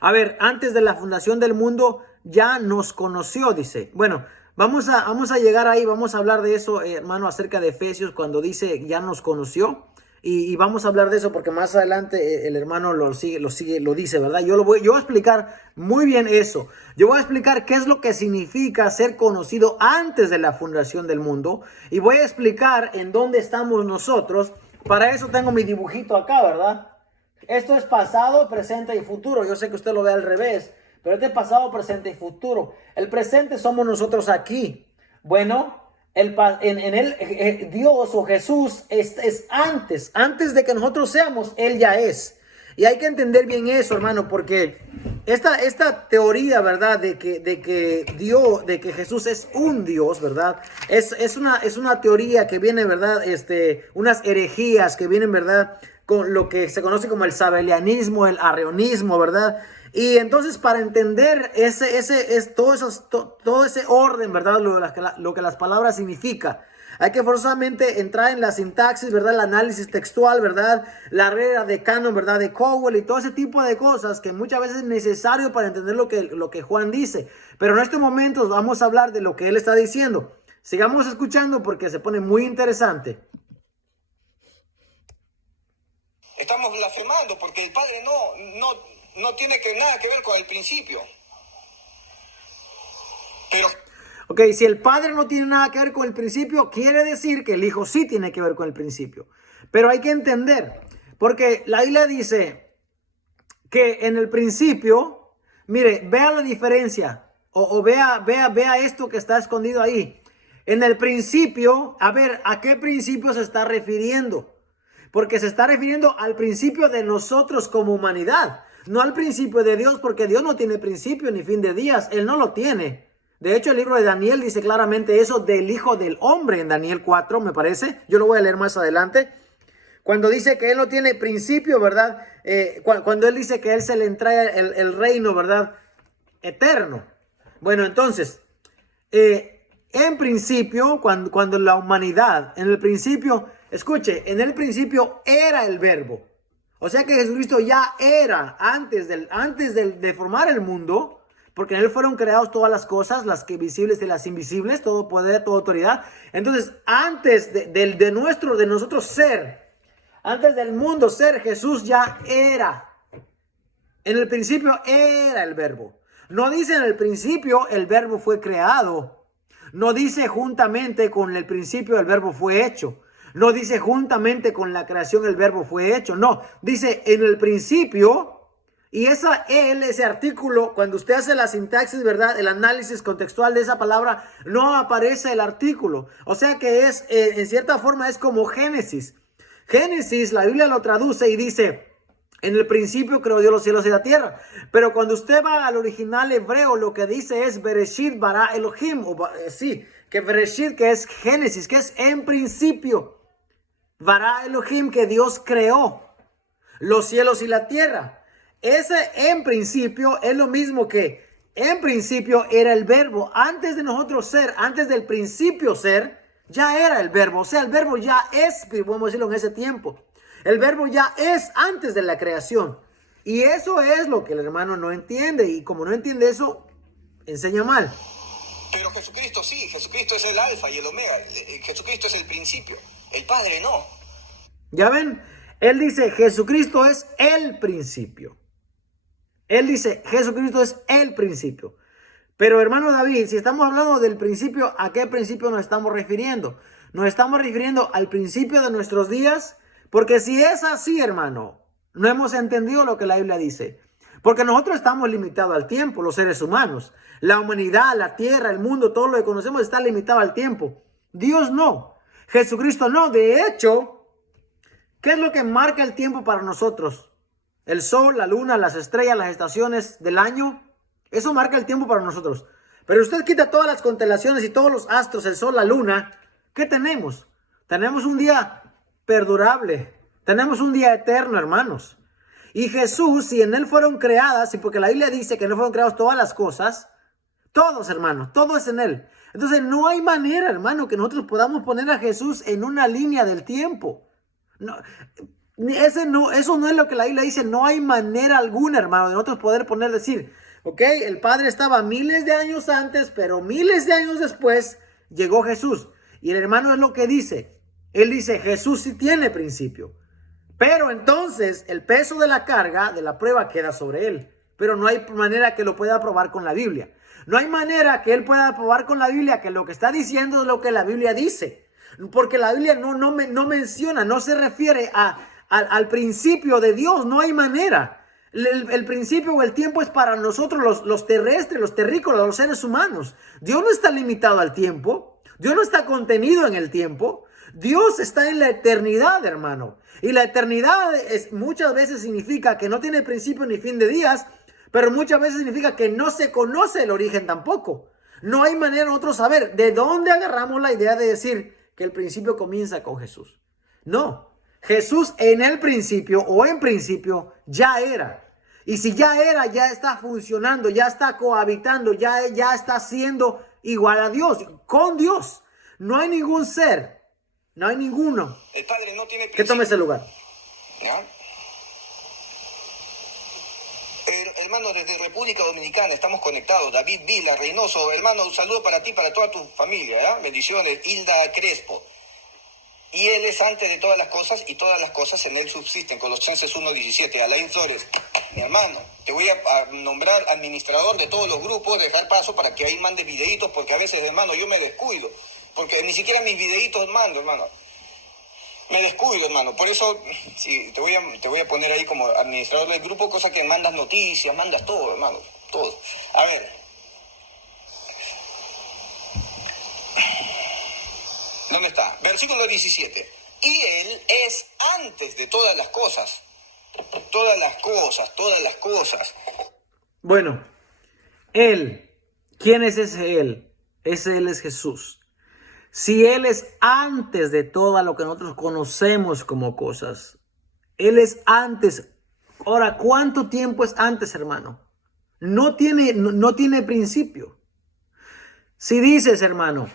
A ver, antes de la fundación del mundo ya nos conoció, dice. Bueno, vamos a llegar ahí, vamos a hablar de eso, hermano, acerca de Efesios, cuando dice ya nos conoció. Y vamos a hablar de eso porque más adelante el hermano lo dice, ¿verdad? Yo voy a explicar muy bien eso. Yo voy a explicar qué es lo que significa ser conocido antes de la fundación del mundo. Y voy a explicar en dónde estamos nosotros. Para eso tengo mi dibujito acá, ¿verdad? Esto es pasado, presente y futuro. Yo sé que usted lo ve al revés, pero este es pasado, presente y futuro. El presente somos nosotros aquí. Bueno, Dios o Jesús es antes de que nosotros seamos, Él ya es. Y hay que entender bien eso, hermano, porque esta teoría, ¿verdad? De que Jesús es un Dios, ¿verdad? Es una teoría que viene, ¿verdad? Unas herejías que vienen, ¿verdad? Con lo que se conoce como el sabelianismo, el arrianismo, ¿verdad? Y entonces para entender todo ese orden, ¿verdad? Lo que las palabras significa. Hay que forzosamente entrar en la sintaxis, ¿verdad? El análisis textual, ¿verdad? La regla de canon, ¿verdad? De Cowell y todo ese tipo de cosas que muchas veces es necesario para entender lo que Juan dice. Pero en estos momentos vamos a hablar de lo que él está diciendo. Sigamos escuchando porque se pone muy interesante. Estamos blasfemando porque el Padre no tiene nada que ver con el principio. Pero Ok, si el Padre no tiene nada que ver con el principio, quiere decir que el Hijo sí tiene que ver con el principio. Pero hay que entender, porque la Biblia dice que en el principio, mire, vea la diferencia, o vea esto que está escondido ahí. En el principio, a ver, ¿a qué principio se está refiriendo? Porque se está refiriendo al principio de nosotros como humanidad, no al principio de Dios, porque Dios no tiene principio ni fin de días, Él no lo tiene. De hecho, el libro de Daniel dice claramente eso del Hijo del Hombre en Daniel 4, me parece. Yo lo voy a leer más adelante. Cuando dice que Él no tiene principio, ¿verdad? Cuando Él dice que Él se le entrega el reino, ¿verdad? Eterno. Bueno, entonces, en principio, cuando la humanidad, en el principio, escuche, en el principio era el verbo. O sea que Jesucristo ya era antes de formar el mundo. Porque en Él fueron creadas todas las cosas, las que visibles y las invisibles, todo poder, toda autoridad. Entonces, antes de nosotros ser, antes del mundo ser, Jesús ya era. En el principio era el verbo. No dice en el principio el verbo fue creado. No dice juntamente con el principio el verbo fue hecho. No dice juntamente con la creación el verbo fue hecho. No, dice en el principio. Y ese artículo, cuando usted hace la sintaxis, ¿verdad? El análisis contextual de esa palabra, no aparece el artículo. O sea que en cierta forma, es como Génesis. Génesis, la Biblia lo traduce y dice, en el principio creó Dios los cielos y la tierra. Pero cuando usted va al original hebreo, lo que dice es Bereshit bara Elohim. Que Bereshit, que es Génesis, que es en principio. Bara Elohim, que Dios creó los cielos y la tierra. Ese en principio es lo mismo que en principio era el verbo. Antes de nosotros ser, antes del principio ser, ya era el verbo. O sea, el verbo ya es, podemos decirlo en ese tiempo. El verbo ya es antes de la creación. Y eso es lo que el hermano no entiende. Y como no entiende eso, enseña mal. Pero Jesucristo sí, Jesucristo es el alfa y el omega. Jesucristo es el principio. El Padre no. ¿Ya ven? Él dice, Jesucristo es el principio. Él dice, Jesucristo es el principio. Pero hermano David, si estamos hablando del principio, ¿a qué principio nos estamos refiriendo? ¿Nos estamos refiriendo al principio de nuestros días? Porque si es así, hermano, no hemos entendido lo que la Biblia dice. Porque nosotros estamos limitados al tiempo, los seres humanos. La humanidad, la tierra, el mundo, todo lo que conocemos está limitado al tiempo. Dios no. Jesucristo no. De hecho, ¿qué es lo que marca el tiempo para nosotros? El sol, la luna, las estrellas, las estaciones del año. Eso marca el tiempo para nosotros. Pero usted quita todas las constelaciones y todos los astros, el sol, la luna. ¿Qué tenemos? Tenemos un día perdurable. Tenemos un día eterno, hermanos. Y Jesús, si en Él fueron creadas, y porque la Biblia dice que no fueron creadas todas las cosas, todos, hermanos, todo es en Él. Entonces no hay manera, hermano, que nosotros podamos poner a Jesús en una línea del tiempo. No, eso no es lo que la Biblia dice. No hay manera alguna, hermano, de nosotros poder decir, ok, el Padre estaba miles de años antes, pero miles de años después llegó Jesús. Y el hermano es lo que dice. Él dice, Jesús sí tiene principio. Pero entonces el peso de la carga, de la prueba, queda sobre él. Pero no hay manera que lo pueda probar con la Biblia. No hay manera que él pueda probar con la Biblia que lo que está diciendo es lo que la Biblia dice. Porque la Biblia no menciona, no se refiere al principio de Dios. No hay manera. El principio o el tiempo es para nosotros los terrestres, los terrícolas, los seres humanos. Dios no está limitado al tiempo. Dios no está contenido en el tiempo. Dios está en la eternidad, hermano. Y la eternidad muchas veces significa que no tiene principio ni fin de días, pero muchas veces significa que no se conoce el origen tampoco. No hay manera de nosotros saber de dónde agarramos la idea de decir que el principio comienza con Jesús. No, Jesús en el principio o en principio ya era. Y si ya era, ya está funcionando, ya está cohabitando, ya está siendo igual a Dios, con Dios. No hay ningún ser, no hay ninguno El Padre no tiene que tome ese lugar. ¿Ya? Hermano, desde República Dominicana estamos conectados. David Vila, Reynoso, hermano, un saludo para ti, para toda tu familia, ¿ya? Bendiciones. Hilda Crespo. Y Él es antes de todas las cosas y todas las cosas en Él subsisten. Colosenses 1:17. Alain Flores, mi hermano, te voy a nombrar administrador de todos los grupos, dejar paso para que ahí mande videitos, porque a veces, hermano, yo me descuido. Porque ni siquiera mis videitos mando, hermano. Me descuido, hermano. Por eso sí, te voy a poner ahí como administrador del grupo, cosa que mandas noticias, mandas todo, hermano. Todo. A ver. ¿Dónde está? Versículo 17. Y Él es antes de todas las cosas. Todas las cosas, todas las cosas. Bueno, Él, ¿quién es ese Él? Ese Él es Jesús. Si Él es antes de todo lo que nosotros conocemos como cosas, Él es antes. Ahora, ¿cuánto tiempo es antes, hermano? No tiene principio. Si dices, hermano,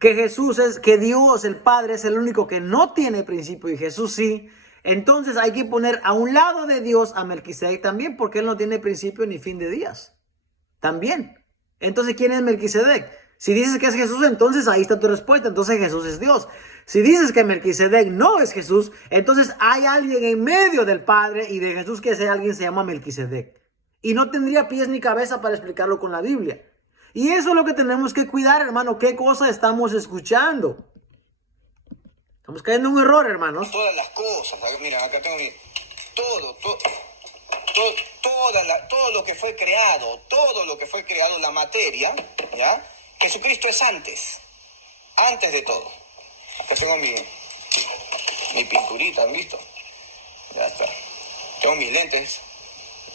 que Jesús es, que Dios, el Padre, es el único que no tiene principio y Jesús sí, entonces hay que poner a un lado de Dios a Melquisedec también, porque Él no tiene principio ni fin de días. También. Entonces, ¿quién es Melquisedec? Si dices que es Jesús, entonces ahí está tu respuesta. Entonces Jesús es Dios. Si dices que Melquisedec no es Jesús, entonces hay alguien en medio del Padre y de Jesús, que ese alguien se llama Melquisedec. Y no tendría pies ni cabeza para explicarlo con la Biblia. Y eso es lo que tenemos que cuidar, hermano. ¿Qué cosa estamos escuchando? Estamos cayendo en un error, hermanos. Todas las cosas. Mira, acá tengo mi... Todo lo que fue creado, la materia, ¿ya? Jesucristo es antes de todo. Acá tengo mi pinturita, ¿han visto? Ya está. Tengo mis lentes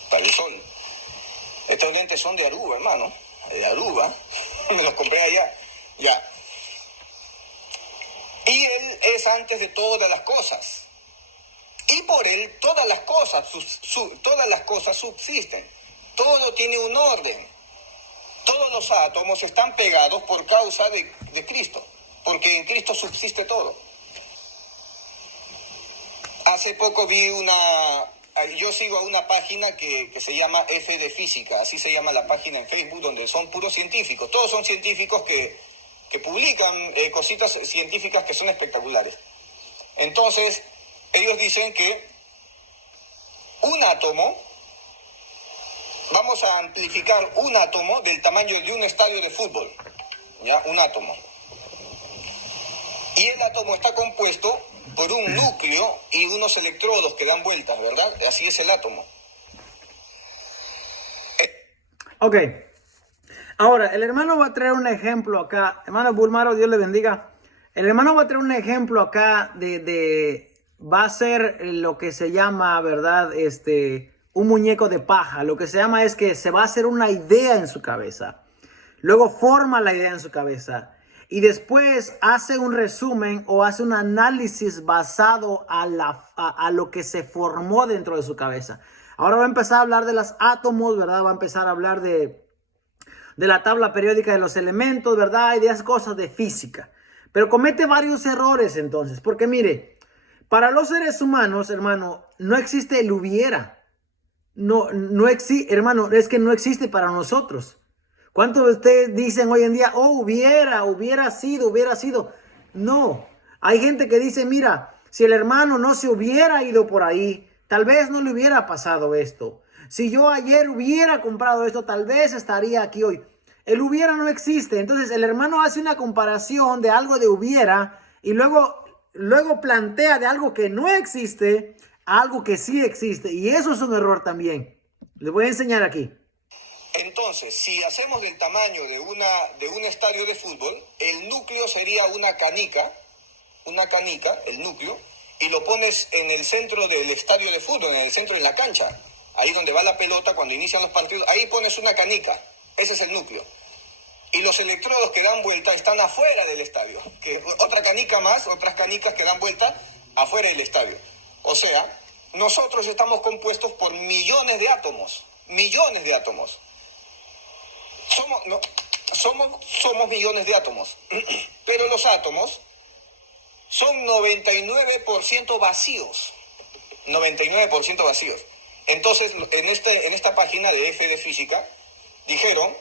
para el sol. Estos lentes son de Aruba, hermano. De Aruba. Me los compré allá. Ya. Y Él es antes de todas las cosas. Y por Él todas las cosas subsisten. Todo tiene un orden. Todos los átomos están pegados por causa de Cristo, porque en Cristo subsiste todo. Hace poco yo sigo a una página que se llama F de Física, así se llama la página en Facebook, donde son puros científicos. Todos son científicos que publican cositas científicas que son espectaculares. Entonces, ellos dicen que un átomo, vamos a amplificar un átomo del tamaño de un estadio de fútbol, ¿ya? Un átomo. Y el átomo está compuesto por un núcleo y unos electrodos que dan vueltas, ¿verdad? Así es el átomo. Ok. Ahora, el hermano va a traer un ejemplo acá. Hermano Bulmaro, Dios le bendiga. El hermano va a traer un ejemplo acá va a ser lo que se llama, ¿verdad? Un muñeco de paja. Lo que se llama es que se va a hacer una idea en su cabeza. Luego forma la idea en su cabeza. Y después hace un resumen o hace un análisis basado a lo que se formó dentro de su cabeza. Ahora va a empezar a hablar de los átomos, ¿verdad? Va a empezar a hablar de la tabla periódica de los elementos, ¿verdad? Y de esas cosas de física. Pero comete varios errores entonces. Porque mire, para los seres humanos, hermano, no existe el hubiera. No existe, hermano, es que no existe para nosotros. ¿Cuántos de ustedes dicen hoy en día, hubiera sido? No, hay gente que dice, mira, si el hermano no se hubiera ido por ahí, tal vez no le hubiera pasado esto. Si yo ayer hubiera comprado esto, tal vez estaría aquí hoy. El hubiera no existe. Entonces el hermano hace una comparación de algo de hubiera y luego plantea de algo que no existe a algo que sí existe. Y eso es un error también. Les voy a enseñar aquí. Entonces, si hacemos del tamaño de un estadio de fútbol, el núcleo sería una canica, el núcleo, y lo pones en el centro del estadio de fútbol, en el centro de la cancha, ahí donde va la pelota cuando inician los partidos, ahí pones una canica, ese es el núcleo. Y los electrodos que dan vuelta están afuera del estadio, que otra canica más, otras canicas que dan vuelta afuera del estadio. O sea, nosotros estamos compuestos por millones de átomos. Millones de átomos. Somos millones de átomos. Pero los átomos son 99% vacíos. 99% vacíos. Entonces, en esta página de F de Física, dijeron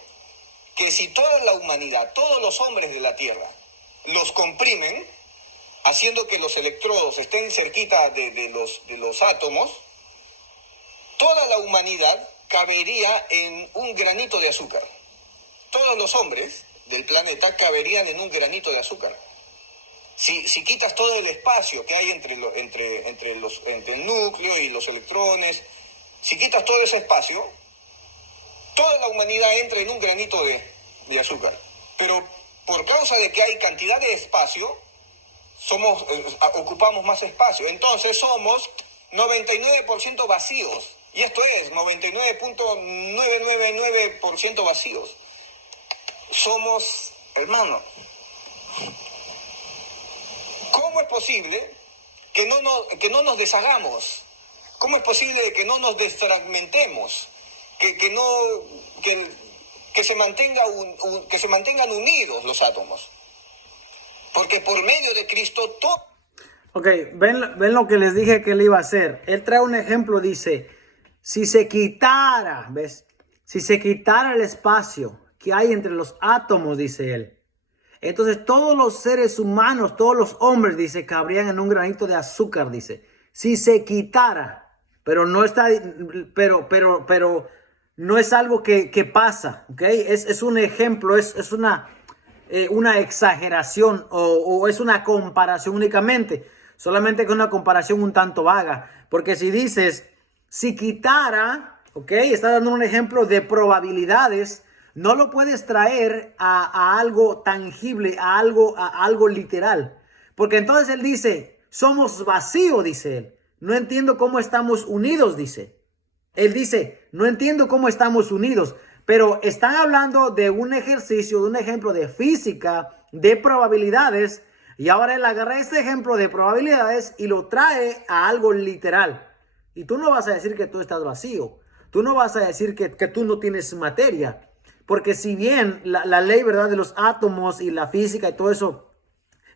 que si toda la humanidad, todos los hombres de la Tierra, los comprimen, haciendo que los electrodos estén cerquita de los átomos, toda la humanidad cabería en un granito de azúcar. Todos los hombres del planeta caberían en un granito de azúcar. Si quitas todo el espacio que hay entre el núcleo y los electrones, si quitas todo ese espacio, toda la humanidad entra en un granito de azúcar. Pero por causa de que hay cantidad de espacio, ocupamos más espacio. Entonces somos 99% vacíos. Y esto es 99.999% vacíos. Somos, hermano, ¿cómo es posible que no nos deshagamos? ¿Cómo es posible que no nos desfragmentemos? Que se mantengan unidos los átomos. Porque por medio de Cristo todo... Ok, ven lo que les dije que él iba a hacer. Él trae un ejemplo, dice, si se quitara, ¿ves? Si se quitara el espacio que hay entre los átomos, dice él. Entonces todos los seres humanos, todos los hombres, dice, cabrían en un granito de azúcar, dice. Si se quitara, pero no está, pero no es algo que pasa, ¿ok? Es un ejemplo, es una exageración o es una comparación únicamente. Solamente que es una comparación un tanto vaga. Porque si dices, si quitara, ¿ok? Está dando un ejemplo de probabilidades. No lo puedes traer a algo tangible, a algo literal. Porque entonces él dice, somos vacíos, dice él. No entiendo cómo estamos unidos, dice. Él dice, no entiendo cómo estamos unidos. Pero están hablando de un ejercicio, de un ejemplo de física, de probabilidades. Y ahora él agarra este ejemplo de probabilidades y lo trae a algo literal. Y tú no vas a decir que tú estás vacío. Tú no vas a decir que tú no tienes materia. Porque si bien la ley, ¿verdad?, de los átomos y la física y todo eso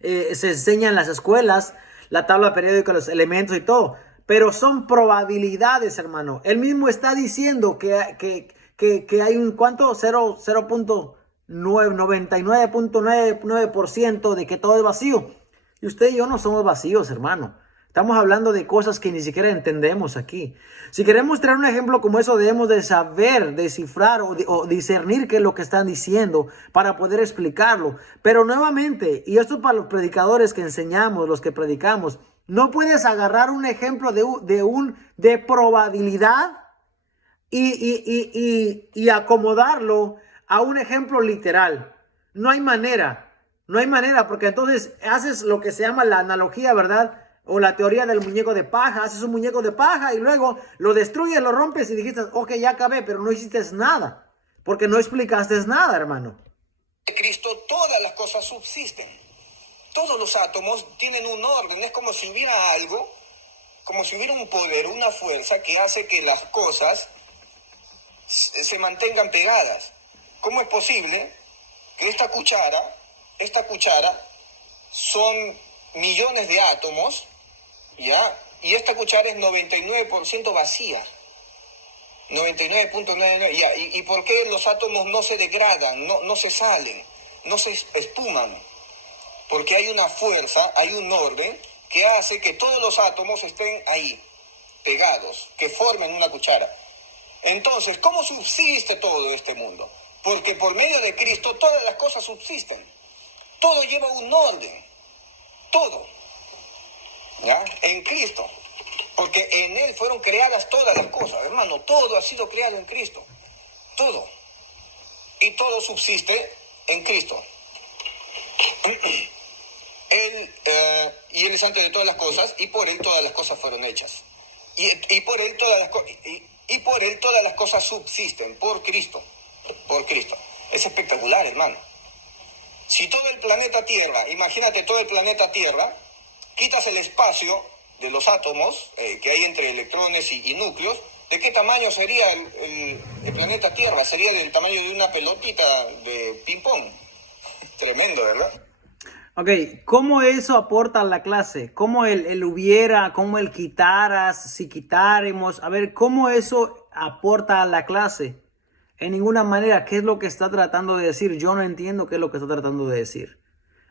se enseña en las escuelas, la tabla periódica, los elementos y todo, pero son probabilidades, hermano. Él mismo está diciendo que hay un ¿cuánto? 99.99% de que todo es vacío. Y usted y yo no somos vacíos, hermano. Estamos hablando de cosas que ni siquiera entendemos aquí. Si queremos traer un ejemplo como eso, debemos de saber descifrar o discernir qué es lo que están diciendo para poder explicarlo. Pero nuevamente, y esto para los predicadores que enseñamos, los que predicamos, no puedes agarrar un ejemplo de probabilidad y acomodarlo a un ejemplo literal. No hay manera, porque entonces haces lo que se llama la analogía, ¿verdad? O la teoría del muñeco de paja. Haces un muñeco de paja y luego lo destruyes, lo rompes y dijiste, ok, ya acabé, pero no hiciste nada, porque no explicaste nada, hermano. En Cristo todas las cosas subsisten. Todos los átomos tienen un orden. Es como si hubiera algo, como si hubiera un poder, una fuerza que hace que las cosas se mantengan pegadas. ¿Cómo es posible que esta cuchara son millones de átomos, ¿ya? Y esta cuchara es 99% vacía. 99.99. ¿Ya? ¿Y por qué los átomos no se degradan, no se salen, no se espuman? Porque hay una fuerza, hay un orden que hace que todos los átomos estén ahí, pegados, que formen una cuchara. Entonces, ¿cómo subsiste todo este mundo? Porque por medio de Cristo todas las cosas subsisten. Todo lleva un orden. Todo. ¿Ya? En Cristo. Porque en Él fueron creadas todas las cosas, hermano. Todo ha sido creado en Cristo. Todo. Y todo subsiste en Cristo. Él es antes de todas las cosas, y por Él todas las cosas fueron hechas. Y por Él todas las cosas subsisten, por Cristo. Por Cristo. Es espectacular, hermano. Si todo el planeta Tierra, imagínate todo el planeta Tierra, quitas el espacio de los átomos que hay entre electrones y núcleos, ¿de qué tamaño sería el planeta Tierra? Sería del tamaño de una pelotita de ping-pong. Tremendo, ¿verdad? Ok, ¿cómo eso aporta a la clase? ¿Cómo el hubiera, cómo el quitaras, si quitáramos? A ver, ¿cómo eso aporta a la clase? En ninguna manera, ¿qué es lo que está tratando de decir? Yo no entiendo qué es lo que está tratando de decir.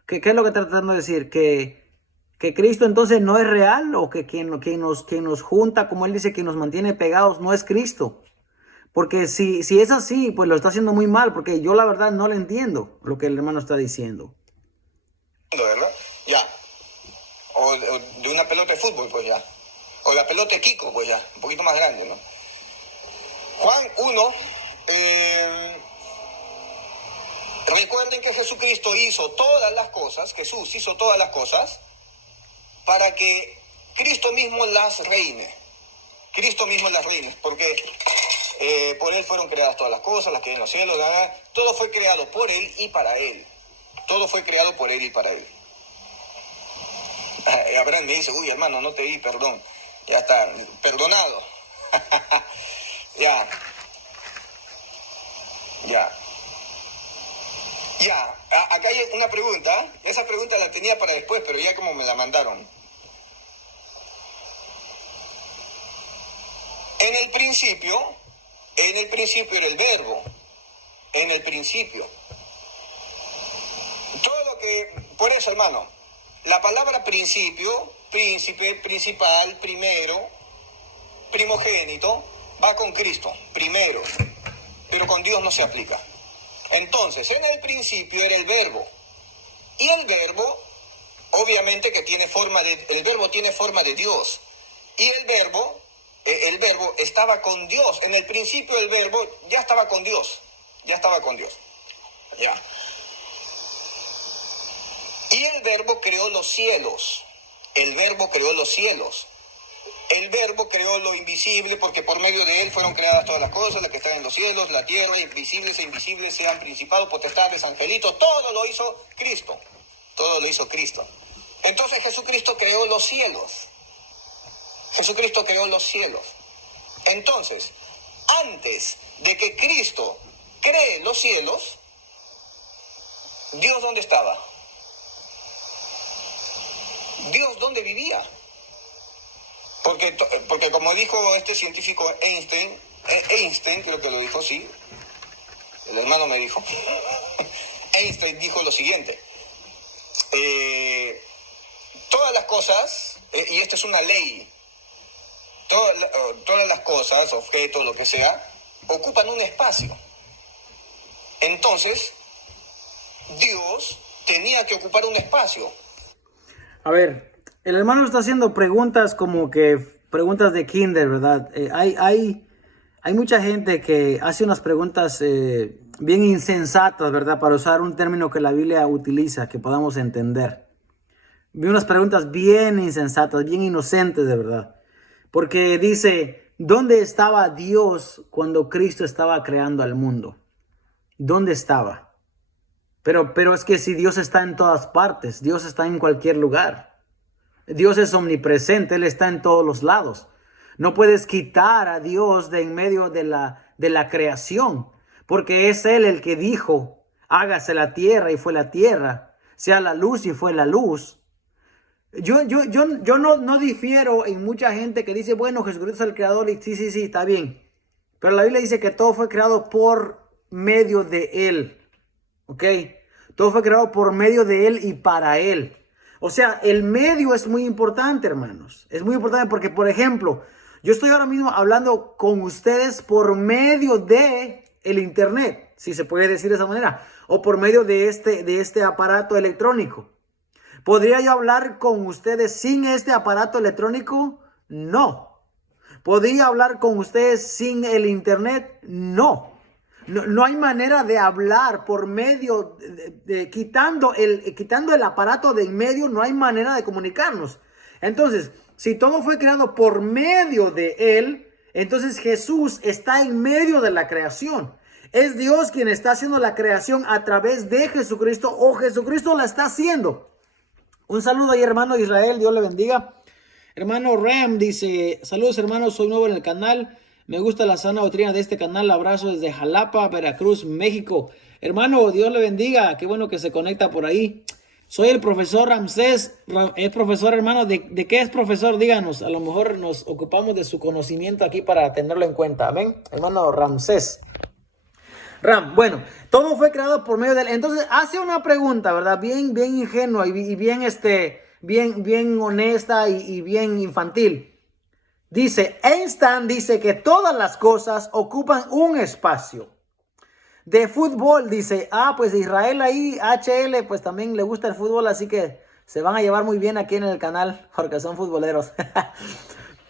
¿Qué es lo que está tratando de decir? ¿Que Cristo entonces no es real? ¿O que quien nos junta, como él dice, que nos mantiene pegados, no es Cristo? Porque si es así, pues lo está haciendo muy mal, porque yo la verdad no le entiendo lo que el hermano está diciendo. ¿Verdad? Ya. O de una pelota de fútbol, pues ya. O la pelota de Kiko, pues ya. Un poquito más grande, ¿no? Juan 1. Recuerden que Jesucristo hizo todas las cosas, Jesús hizo todas las cosas para que Cristo mismo las reine. Cristo mismo las reine, porque por Él fueron creadas todas las cosas, las que hay en los cielos, todo fue creado por Él y para Él. Todo fue creado por Él y para Él. Abraham me dice, uy hermano, no te di perdón. Ya está, perdonado. Ya. Acá hay una pregunta. Esa pregunta la tenía para después, pero ya como me la mandaron. En el principio era el verbo. En el principio. Todo lo que... Por eso, hermano, la palabra principio, príncipe, principal, primero, primogénito, va con Cristo, primero. Pero con Dios no se aplica. Entonces, en el principio era el verbo. Y el verbo, obviamente que el verbo tiene forma de Dios. Y el verbo estaba con Dios. En el principio el verbo ya estaba con Dios. Ya. Y el verbo creó los cielos. El verbo creó lo invisible, porque por medio de él fueron creadas todas las cosas, las que están en los cielos, la tierra, invisibles e invisibles, sean principados, potestades, angelitos, todo lo hizo Cristo. Entonces Jesucristo creó los cielos. Entonces, antes de que Cristo cree los cielos, ¿Dios dónde estaba? ¿Dios dónde vivía? Porque como dijo este científico Einstein, creo que lo dijo, sí, el hermano me dijo, Einstein dijo lo siguiente, todas las cosas, y esto es una ley, todas las cosas, objetos, lo que sea, ocupan un espacio. Entonces, Dios tenía que ocupar un espacio. A ver, el hermano está haciendo preguntas como que preguntas de kinder, ¿verdad? Hay mucha gente que hace unas preguntas bien insensatas, ¿verdad? Para usar un término que la Biblia utiliza, que podamos entender. Vi unas preguntas bien insensatas, bien inocentes, de verdad. Porque dice, ¿dónde estaba Dios cuando Cristo estaba creando al mundo? ¿Dónde estaba? Pero es que si Dios está en todas partes, Dios está en cualquier lugar. Dios es omnipresente, Él está en todos los lados. No puedes quitar a Dios de en medio de la creación, porque es Él el que dijo, hágase la tierra y fue la tierra, sea la luz y fue la luz. Yo no difiero en mucha gente que dice, bueno, Jesucristo es el creador y sí, está bien. Pero la Biblia dice que todo fue creado por medio de Él. ¿Ok? Todo fue creado por medio de Él y para Él. O sea, el medio es muy importante, hermanos. Es muy importante porque, por ejemplo, yo estoy ahora mismo hablando con ustedes por medio de el internet, si se puede decir de esa manera, o por medio de este aparato electrónico. ¿Podría yo hablar con ustedes sin este aparato electrónico? No. ¿Podría hablar con ustedes sin el internet? No. No hay manera de hablar por medio quitando el aparato de en medio, no hay manera de comunicarnos. Entonces, si todo fue creado por medio de Él, entonces Jesús está en medio de la creación. Es Dios quien está haciendo la creación a través de Jesucristo, o Jesucristo la está haciendo. Un saludo ahí, hermano Israel, Dios le bendiga. Hermano Ram dice, saludos hermanos, soy nuevo en el canal. Me gusta la sana doctrina de este canal. Abrazo desde Jalapa, Veracruz, México. Hermano, Dios le bendiga. Qué bueno que se conecta por ahí. Soy el profesor Ramsés. Es profesor, hermano. ¿De qué es profesor? Díganos. A lo mejor nos ocupamos de su conocimiento aquí para tenerlo en cuenta. Amén. Hermano Ramsés. Ram, bueno, todo fue creado por medio de él. Entonces hace una pregunta, ¿verdad? Bien ingenua y bien, bien honesta y bien infantil. Dice, Einstein dice que todas las cosas ocupan un espacio. De fútbol dice, pues Israel ahí, HL, pues también le gusta el fútbol, así que se van a llevar muy bien aquí en el canal porque son futboleros.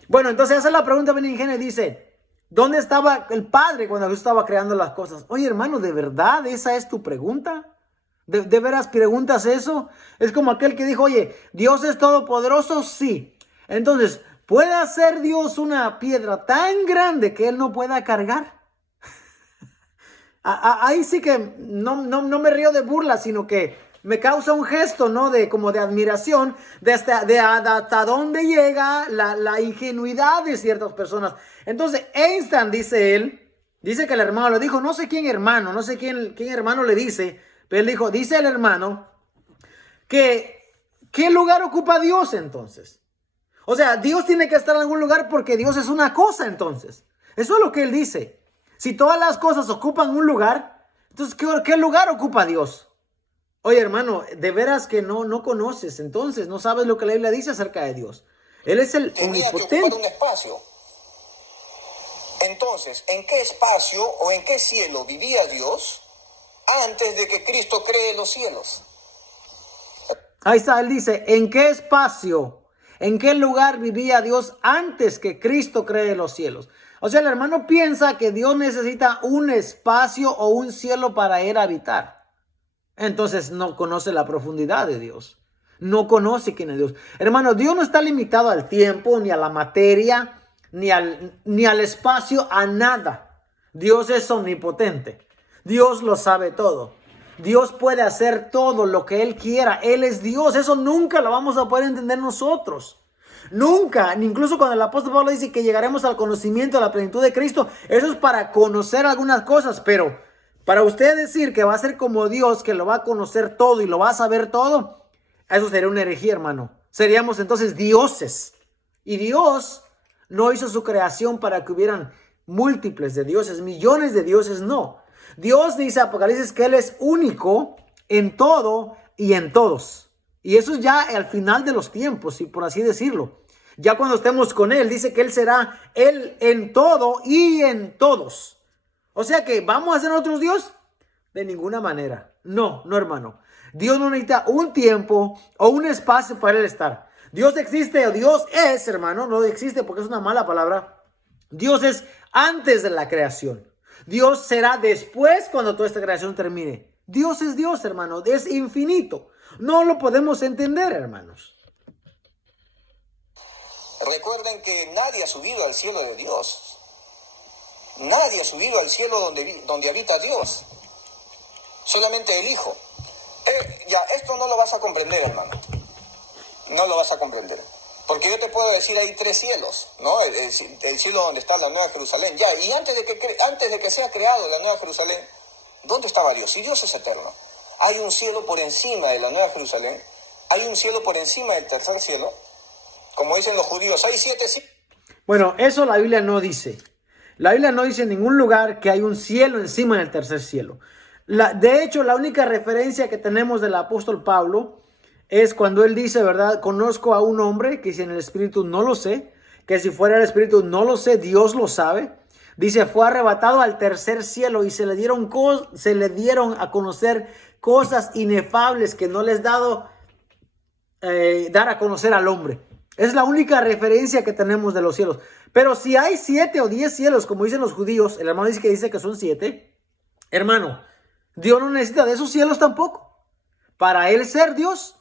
Bueno, entonces hace la pregunta bien ingenua y dice, ¿dónde estaba el Padre cuando Jesús estaba creando las cosas? Oye, hermano, ¿de verdad esa es tu pregunta? ¿De veras preguntas eso? Es como aquel que dijo, oye, ¿Dios es todopoderoso? Sí. Entonces, ¿puede hacer Dios una piedra tan grande que Él no pueda cargar? Ahí sí que no me río de burla, sino que me causa un gesto, ¿no? Como de admiración de hasta dónde llega la ingenuidad de ciertas personas. Entonces, Einstein, dice él, dice que el hermano le dijo, no sé quién hermano, no sé quién hermano le dice, pero él dijo, dice el hermano, que ¿qué lugar ocupa Dios entonces? O sea, Dios tiene que estar en algún lugar porque Dios es una cosa entonces. Eso es lo que él dice. Si todas las cosas ocupan un lugar, entonces ¿qué lugar ocupa Dios? Oye, hermano, de veras que no conoces, entonces no sabes lo que la Biblia dice acerca de Dios. Él es el Tenía que omnipotente. ocupar un espacio. Entonces, ¿en qué espacio o en qué cielo vivía Dios antes de que Cristo cree los cielos? Ahí está, él dice, ¿en qué espacio, en qué lugar vivía Dios antes que Cristo cree los cielos? O sea, el hermano piensa que Dios necesita un espacio o un cielo para él habitar. Entonces no conoce la profundidad de Dios. No conoce quién es Dios. Hermano, Dios no está limitado al tiempo, ni a la materia, ni al espacio, a nada. Dios es omnipotente. Dios lo sabe todo. Dios puede hacer todo lo que Él quiera. Él es Dios. Eso nunca lo vamos a poder entender nosotros. Nunca, incluso cuando el apóstol Pablo dice que llegaremos al conocimiento de la plenitud de Cristo, eso es para conocer algunas cosas, pero para usted decir que va a ser como Dios, que lo va a conocer todo y lo va a saber todo, eso sería una herejía, hermano. Seríamos entonces dioses. Y Dios no hizo su creación para que hubieran múltiples de dioses, millones de dioses, no. Dios dice Apocalipsis que Él es único en todo y en todos. Y eso es ya al final de los tiempos, y por así decirlo. Ya cuando estemos con Él, dice que Él será Él en todo y en todos. O sea que, ¿vamos a ser otros Dios? De ninguna manera. No, hermano. Dios no necesita un tiempo o un espacio para Él estar. Dios existe o Dios es, hermano. No existe porque es una mala palabra. Dios es antes de la creación. Dios será después cuando toda esta creación termine. Dios es Dios, hermano. Es infinito. No lo podemos entender, hermanos. Recuerden que nadie ha subido al cielo de Dios. Nadie ha subido al cielo donde habita Dios. Solamente el Hijo. Esto no lo vas a comprender, hermano. No lo vas a comprender. Porque yo te puedo decir, hay 3 cielos, ¿no? El cielo donde está la Nueva Jerusalén. Y antes de que sea creado la Nueva Jerusalén, ¿dónde estaba Dios? Si Dios es eterno. Hay un cielo por encima de la Nueva Jerusalén. Hay un cielo por encima del tercer cielo. Como dicen los judíos, hay 7 cielos. Bueno, eso la Biblia no dice. La Biblia no dice en ningún lugar que hay un cielo encima del tercer cielo. De hecho, la única referencia que tenemos del apóstol Pablo es cuando él dice, ¿verdad? Conozco a un hombre que si en el espíritu no lo sé, que si fuera el espíritu no lo sé, Dios lo sabe. Dice, fue arrebatado al tercer cielo y se le dieron a conocer cosas inefables que no les dado dar a conocer al hombre. Es la única referencia que tenemos de los cielos. Pero si hay 7 o 10 cielos, como dicen los judíos, el hermano dice que son 7. Hermano, Dios no necesita de esos cielos tampoco. Para Él ser Dios,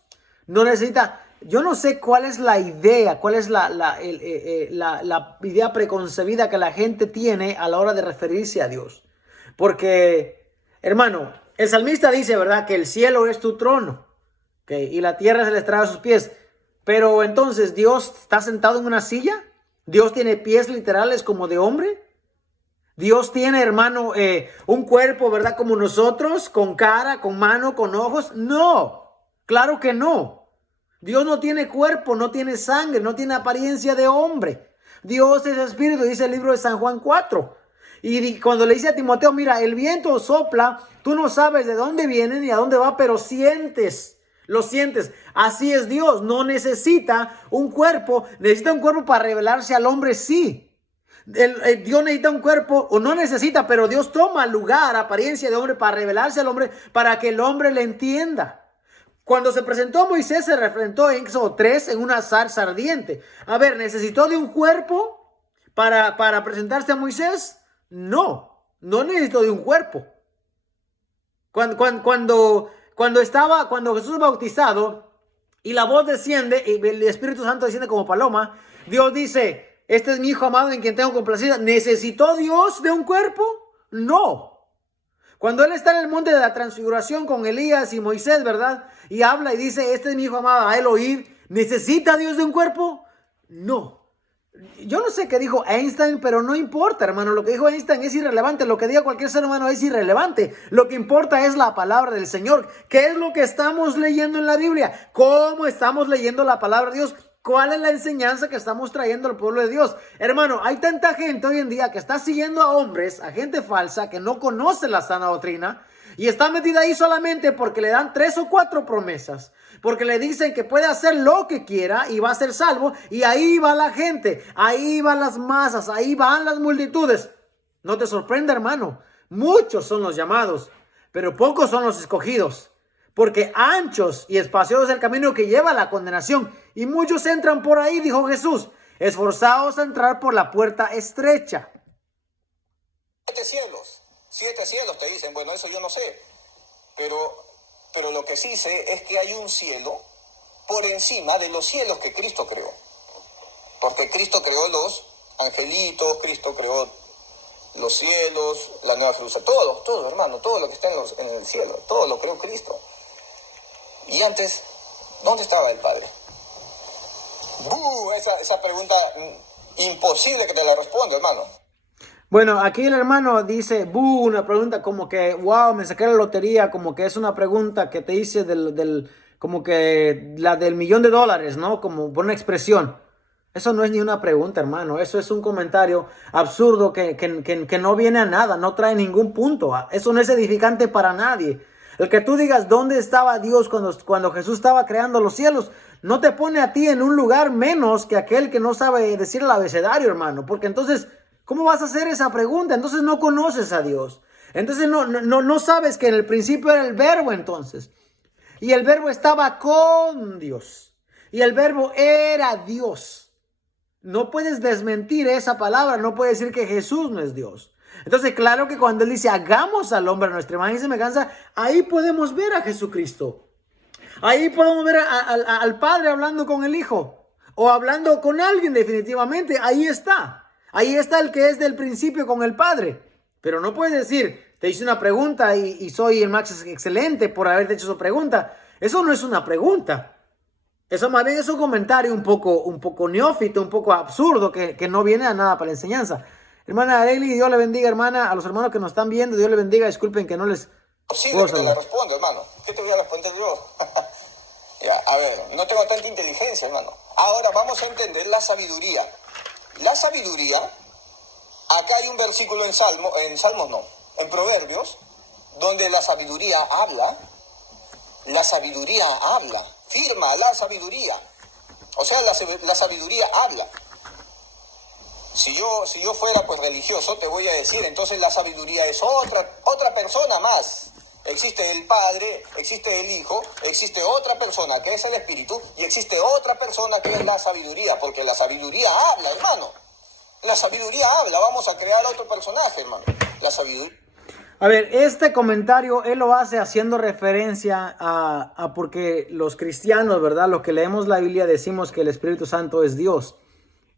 no necesita. Yo no sé cuál es la idea, cuál es la idea preconcebida que la gente tiene a la hora de referirse a Dios. Porque, hermano, el salmista dice, ¿verdad? Que el cielo es tu trono, ¿okay? Y la tierra es el estrado de sus pies. Pero entonces, ¿Dios está sentado en una silla? ¿Dios tiene pies literales como de hombre? ¿Dios tiene, hermano, un cuerpo, verdad, como nosotros, con cara, con mano, con ojos? No, claro que no. Dios no tiene cuerpo, no tiene sangre, no tiene apariencia de hombre. Dios es espíritu, dice el libro de San Juan 4. Y cuando le dice a Timoteo, mira, el viento sopla, tú no sabes de dónde viene ni a dónde va, pero sientes. Lo sientes. Así es Dios. No necesita un cuerpo. Necesita un cuerpo para revelarse al hombre, sí. Dios necesita un cuerpo, o no necesita, pero Dios toma lugar, apariencia de hombre, para revelarse al hombre, para que el hombre le entienda. Cuando se presentó a Moisés, se representó en Éxodo 3 en una zarza ardiente. A ver, ¿necesitó de un cuerpo para presentarse a Moisés? No, no necesitó de un cuerpo. Cuando Jesús es bautizado y la voz desciende y el Espíritu Santo desciende como paloma, Dios dice, este es mi hijo amado en quien tengo complacencia. ¿Necesitó Dios de un cuerpo? No. Cuando él está en el monte de la transfiguración con Elías y Moisés, ¿verdad? Y habla y dice, este es mi hijo amado, a él oír. ¿Necesita Dios de un cuerpo? No. Yo no sé qué dijo Einstein, pero no importa, hermano. Lo que dijo Einstein es irrelevante. Lo que diga cualquier ser humano es irrelevante. Lo que importa es la palabra del Señor. ¿Qué es lo que estamos leyendo en la Biblia? ¿Cómo estamos leyendo la palabra de Dios? ¿Cuál es la enseñanza que estamos trayendo al pueblo de Dios? Hermano, hay tanta gente hoy en día que está siguiendo a hombres, a gente falsa, que no conoce la sana doctrina y está metida ahí solamente porque le dan 3 o 4 promesas. Porque le dicen que puede hacer lo que quiera y va a ser salvo. Y ahí va la gente, ahí van las masas, ahí van las multitudes. No te sorprenda, hermano. Muchos son los llamados, pero pocos son los escogidos. Porque anchos y espacioso es el camino que lleva a la condenación. Y muchos entran por ahí, dijo Jesús. Esforzaos a entrar por la puerta estrecha. 7 cielos te dicen, bueno, eso yo no sé. Pero lo que sí sé es que hay un cielo por encima de los cielos que Cristo creó. Porque Cristo creó los angelitos, Cristo creó los cielos, la Nueva Jerusalén, todo, hermano, todo lo que está en el cielo, todo lo creó Cristo. Y antes, ¿dónde estaba el Padre? Esa pregunta imposible que te la responda, hermano. Bueno, aquí el hermano dice, una pregunta como que, wow, me saqué la lotería, como que es una pregunta que te hice como que la del $1,000,000, ¿no? Como por una expresión. Eso no es ni una pregunta, hermano. Eso es un comentario absurdo que no viene a nada, no trae ningún punto. Eso no es edificante para nadie. El que tú digas dónde estaba Dios cuando Jesús estaba creando los cielos, no te pone a ti en un lugar menos que aquel que no sabe decir el abecedario, hermano. Porque entonces, ¿cómo vas a hacer esa pregunta? Entonces no conoces a Dios. Entonces no sabes que en el principio era el verbo entonces. Y el verbo estaba con Dios. Y el verbo era Dios. No puedes desmentir esa palabra. No puedes decir que Jesús no es Dios. Entonces, claro que cuando él dice, hagamos al hombre a nuestra imagen y semejanza, ahí podemos ver a Jesucristo. Ahí podemos ver al Padre hablando con el Hijo. O hablando con alguien definitivamente. Ahí está. Ahí está el que es del principio con el Padre. Pero no puedes decir, te hice una pregunta y soy el más excelente por haberte hecho esa pregunta. Eso no es una pregunta. Eso más bien es un comentario un poco neófito, un poco absurdo, que no viene a nada para la enseñanza. Hermana Arely, Dios le bendiga, hermana. A los hermanos que nos están viendo, Dios le bendiga. Disculpen que no les... Sí, que te la respondo, hermano. ¿Qué te voy a responder yo? Ya, a ver, no tengo tanta inteligencia, hermano. Ahora vamos a entender la sabiduría. La sabiduría, acá hay un versículo en Salmos no, en Proverbios, donde la sabiduría habla, firma la sabiduría. O sea, la sabiduría habla. Si yo fuera pues religioso, te voy a decir, entonces la sabiduría es otra persona más. Existe el Padre, existe el Hijo, existe otra persona que es el Espíritu y existe otra persona que es la sabiduría, porque la sabiduría habla, hermano. La sabiduría habla, vamos a crear otro personaje, hermano. La sabiduría. A ver, este comentario él lo hace haciendo referencia a porque los cristianos, ¿verdad? Los que leemos la Biblia decimos que el Espíritu Santo es Dios.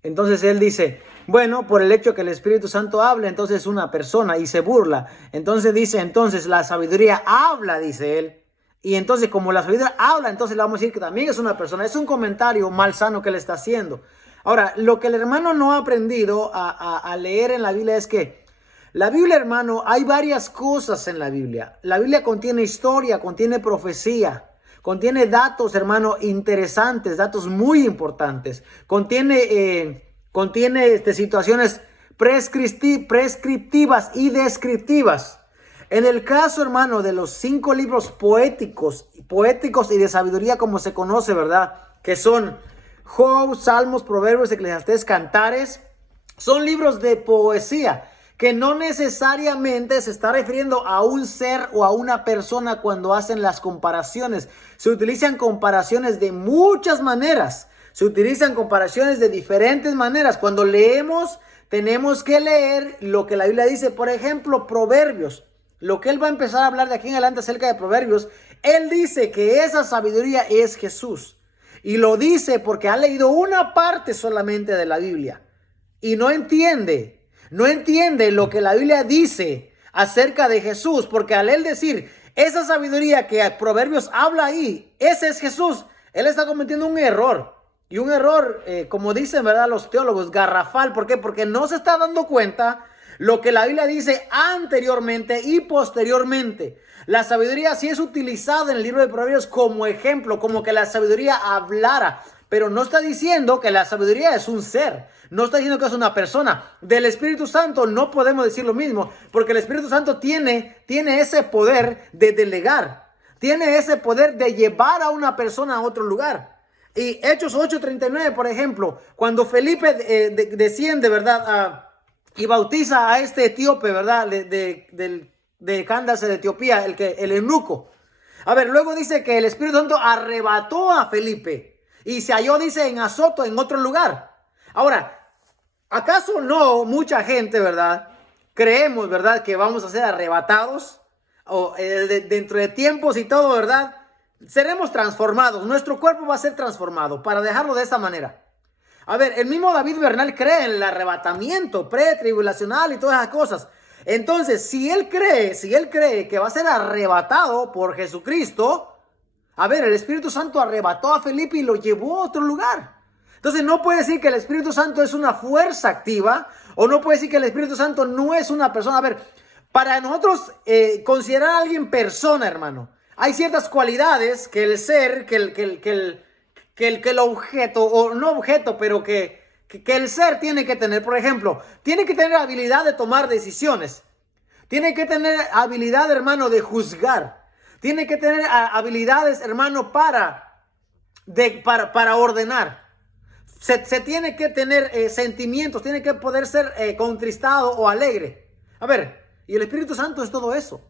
Entonces él dice, bueno, por el hecho que el Espíritu Santo habla, entonces es una persona y se burla. Entonces dice, entonces la sabiduría habla, dice él. Y entonces, como la sabiduría habla, entonces le vamos a decir que también es una persona. Es un comentario malsano que le está haciendo. Ahora, lo que el hermano no ha aprendido a leer en la Biblia es que la Biblia, hermano, hay varias cosas en la Biblia. La Biblia contiene historia, contiene profecía, contiene datos, hermano, interesantes, datos muy importantes. Contiene situaciones prescriptivas y descriptivas. En el caso, hermano, de los 5 libros poéticos y de sabiduría, como se conoce, ¿verdad? Que son Job, Salmos, Proverbios, Eclesiastés, Cantares. Son libros de poesía que no necesariamente se está refiriendo a un ser o a una persona cuando hacen las comparaciones. Se utilizan comparaciones de muchas maneras. Se utilizan comparaciones de diferentes maneras. Cuando leemos, tenemos que leer lo que la Biblia dice. Por ejemplo, Proverbios. Lo que él va a empezar a hablar de aquí en adelante acerca de Proverbios, él dice que esa sabiduría es Jesús. Y lo dice porque ha leído una parte solamente de la Biblia. Y no entiende lo que la Biblia dice acerca de Jesús. Porque al él decir, esa sabiduría que Proverbios habla ahí, ese es Jesús, él está cometiendo un error. Y un error, como dicen, ¿verdad?, los teólogos, garrafal. ¿Por qué? Porque no se está dando cuenta lo que la Biblia dice anteriormente y posteriormente. La sabiduría sí es utilizada en el libro de Proverbios como ejemplo, como que la sabiduría hablara, pero no está diciendo que la sabiduría es un ser, no está diciendo que es una persona. Del Espíritu Santo no podemos decir lo mismo, porque el Espíritu Santo tiene ese poder de delegar, tiene ese poder de llevar a una persona a otro lugar. Y Hechos 8:39, por ejemplo, cuando Felipe desciende, ¿verdad?, y bautiza a este etíope, ¿verdad?, de Candace de Etiopía, el eunuco. A ver, luego dice que el Espíritu Santo arrebató a Felipe y se halló, dice, en Azoto, en otro lugar. Ahora, ¿acaso no mucha gente, verdad, creemos, verdad, que vamos a ser arrebatados o dentro de tiempos y todo, verdad? Seremos transformados, nuestro cuerpo va a ser transformado, para dejarlo de esta manera. A ver, el mismo David Bernal cree en el arrebatamiento pretribulacional y todas esas cosas. Entonces, si él cree que va a ser arrebatado por Jesucristo, a ver, el Espíritu Santo arrebató a Felipe y lo llevó a otro lugar. Entonces, no puede decir que el Espíritu Santo es una fuerza activa, o no puede decir que el Espíritu Santo no es una persona. A ver, para nosotros considerar a alguien persona, hermano, hay ciertas cualidades que el ser, que el objeto, o no objeto, pero que el ser tiene que tener. Por ejemplo, tiene que tener habilidad de tomar decisiones. Tiene que tener habilidad, hermano, de juzgar. Tiene que tener habilidades, hermano, para ordenar. Se tiene que tener sentimientos. Tiene que poder ser contristado o alegre. A ver, y el Espíritu Santo es todo eso.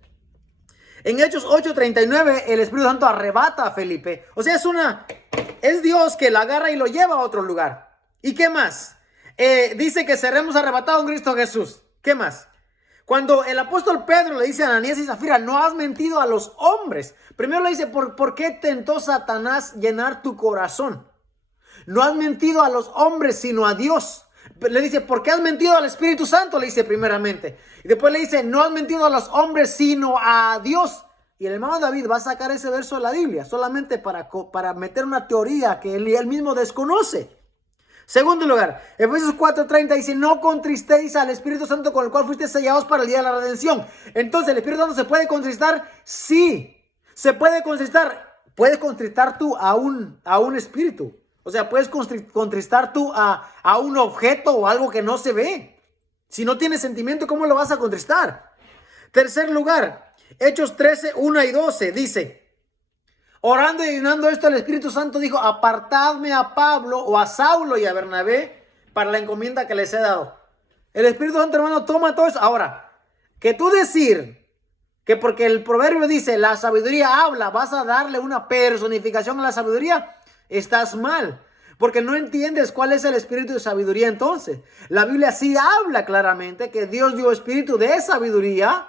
En Hechos 8:39, el Espíritu Santo arrebata a Felipe. O sea, es Dios que la agarra y lo lleva a otro lugar. ¿Y qué más? Dice que seremos arrebatados en Cristo Jesús. ¿Qué más? Cuando el apóstol Pedro le dice a Ananías y Zafira, no has mentido a los hombres. Primero le dice, ¿por qué tentó Satanás llenar tu corazón? No has mentido a los hombres, sino a Dios. Le dice, ¿por qué has mentido al Espíritu Santo? Le dice primeramente. Y después le dice, no has mentido a los hombres, sino a Dios. Y el hermano David va a sacar ese verso de la Biblia solamente para meter una teoría que él mismo desconoce. Segundo lugar, Efesios 4:30 dice, no contristéis al Espíritu Santo con el cual fuiste sellados para el día de la redención. Entonces, ¿el Espíritu Santo se puede contristar? Sí, se puede contristar. Puedes contristar tú a un espíritu. O sea, puedes contristar tú a un objeto o algo que no se ve. Si no tienes sentimiento, ¿cómo lo vas a contristar? Tercer lugar, Hechos 13:1 y 12 dice, orando y ayunando esto, el Espíritu Santo dijo, apartadme a Pablo o a Saulo y a Bernabé para la encomienda que les he dado. El Espíritu Santo, hermano, toma todo eso. Ahora, que tú decir que porque el proverbio dice, la sabiduría habla, vas a darle una personificación a la sabiduría, estás mal. Porque no entiendes cuál es el espíritu de sabiduría entonces. La Biblia sí habla claramente que Dios dio espíritu de sabiduría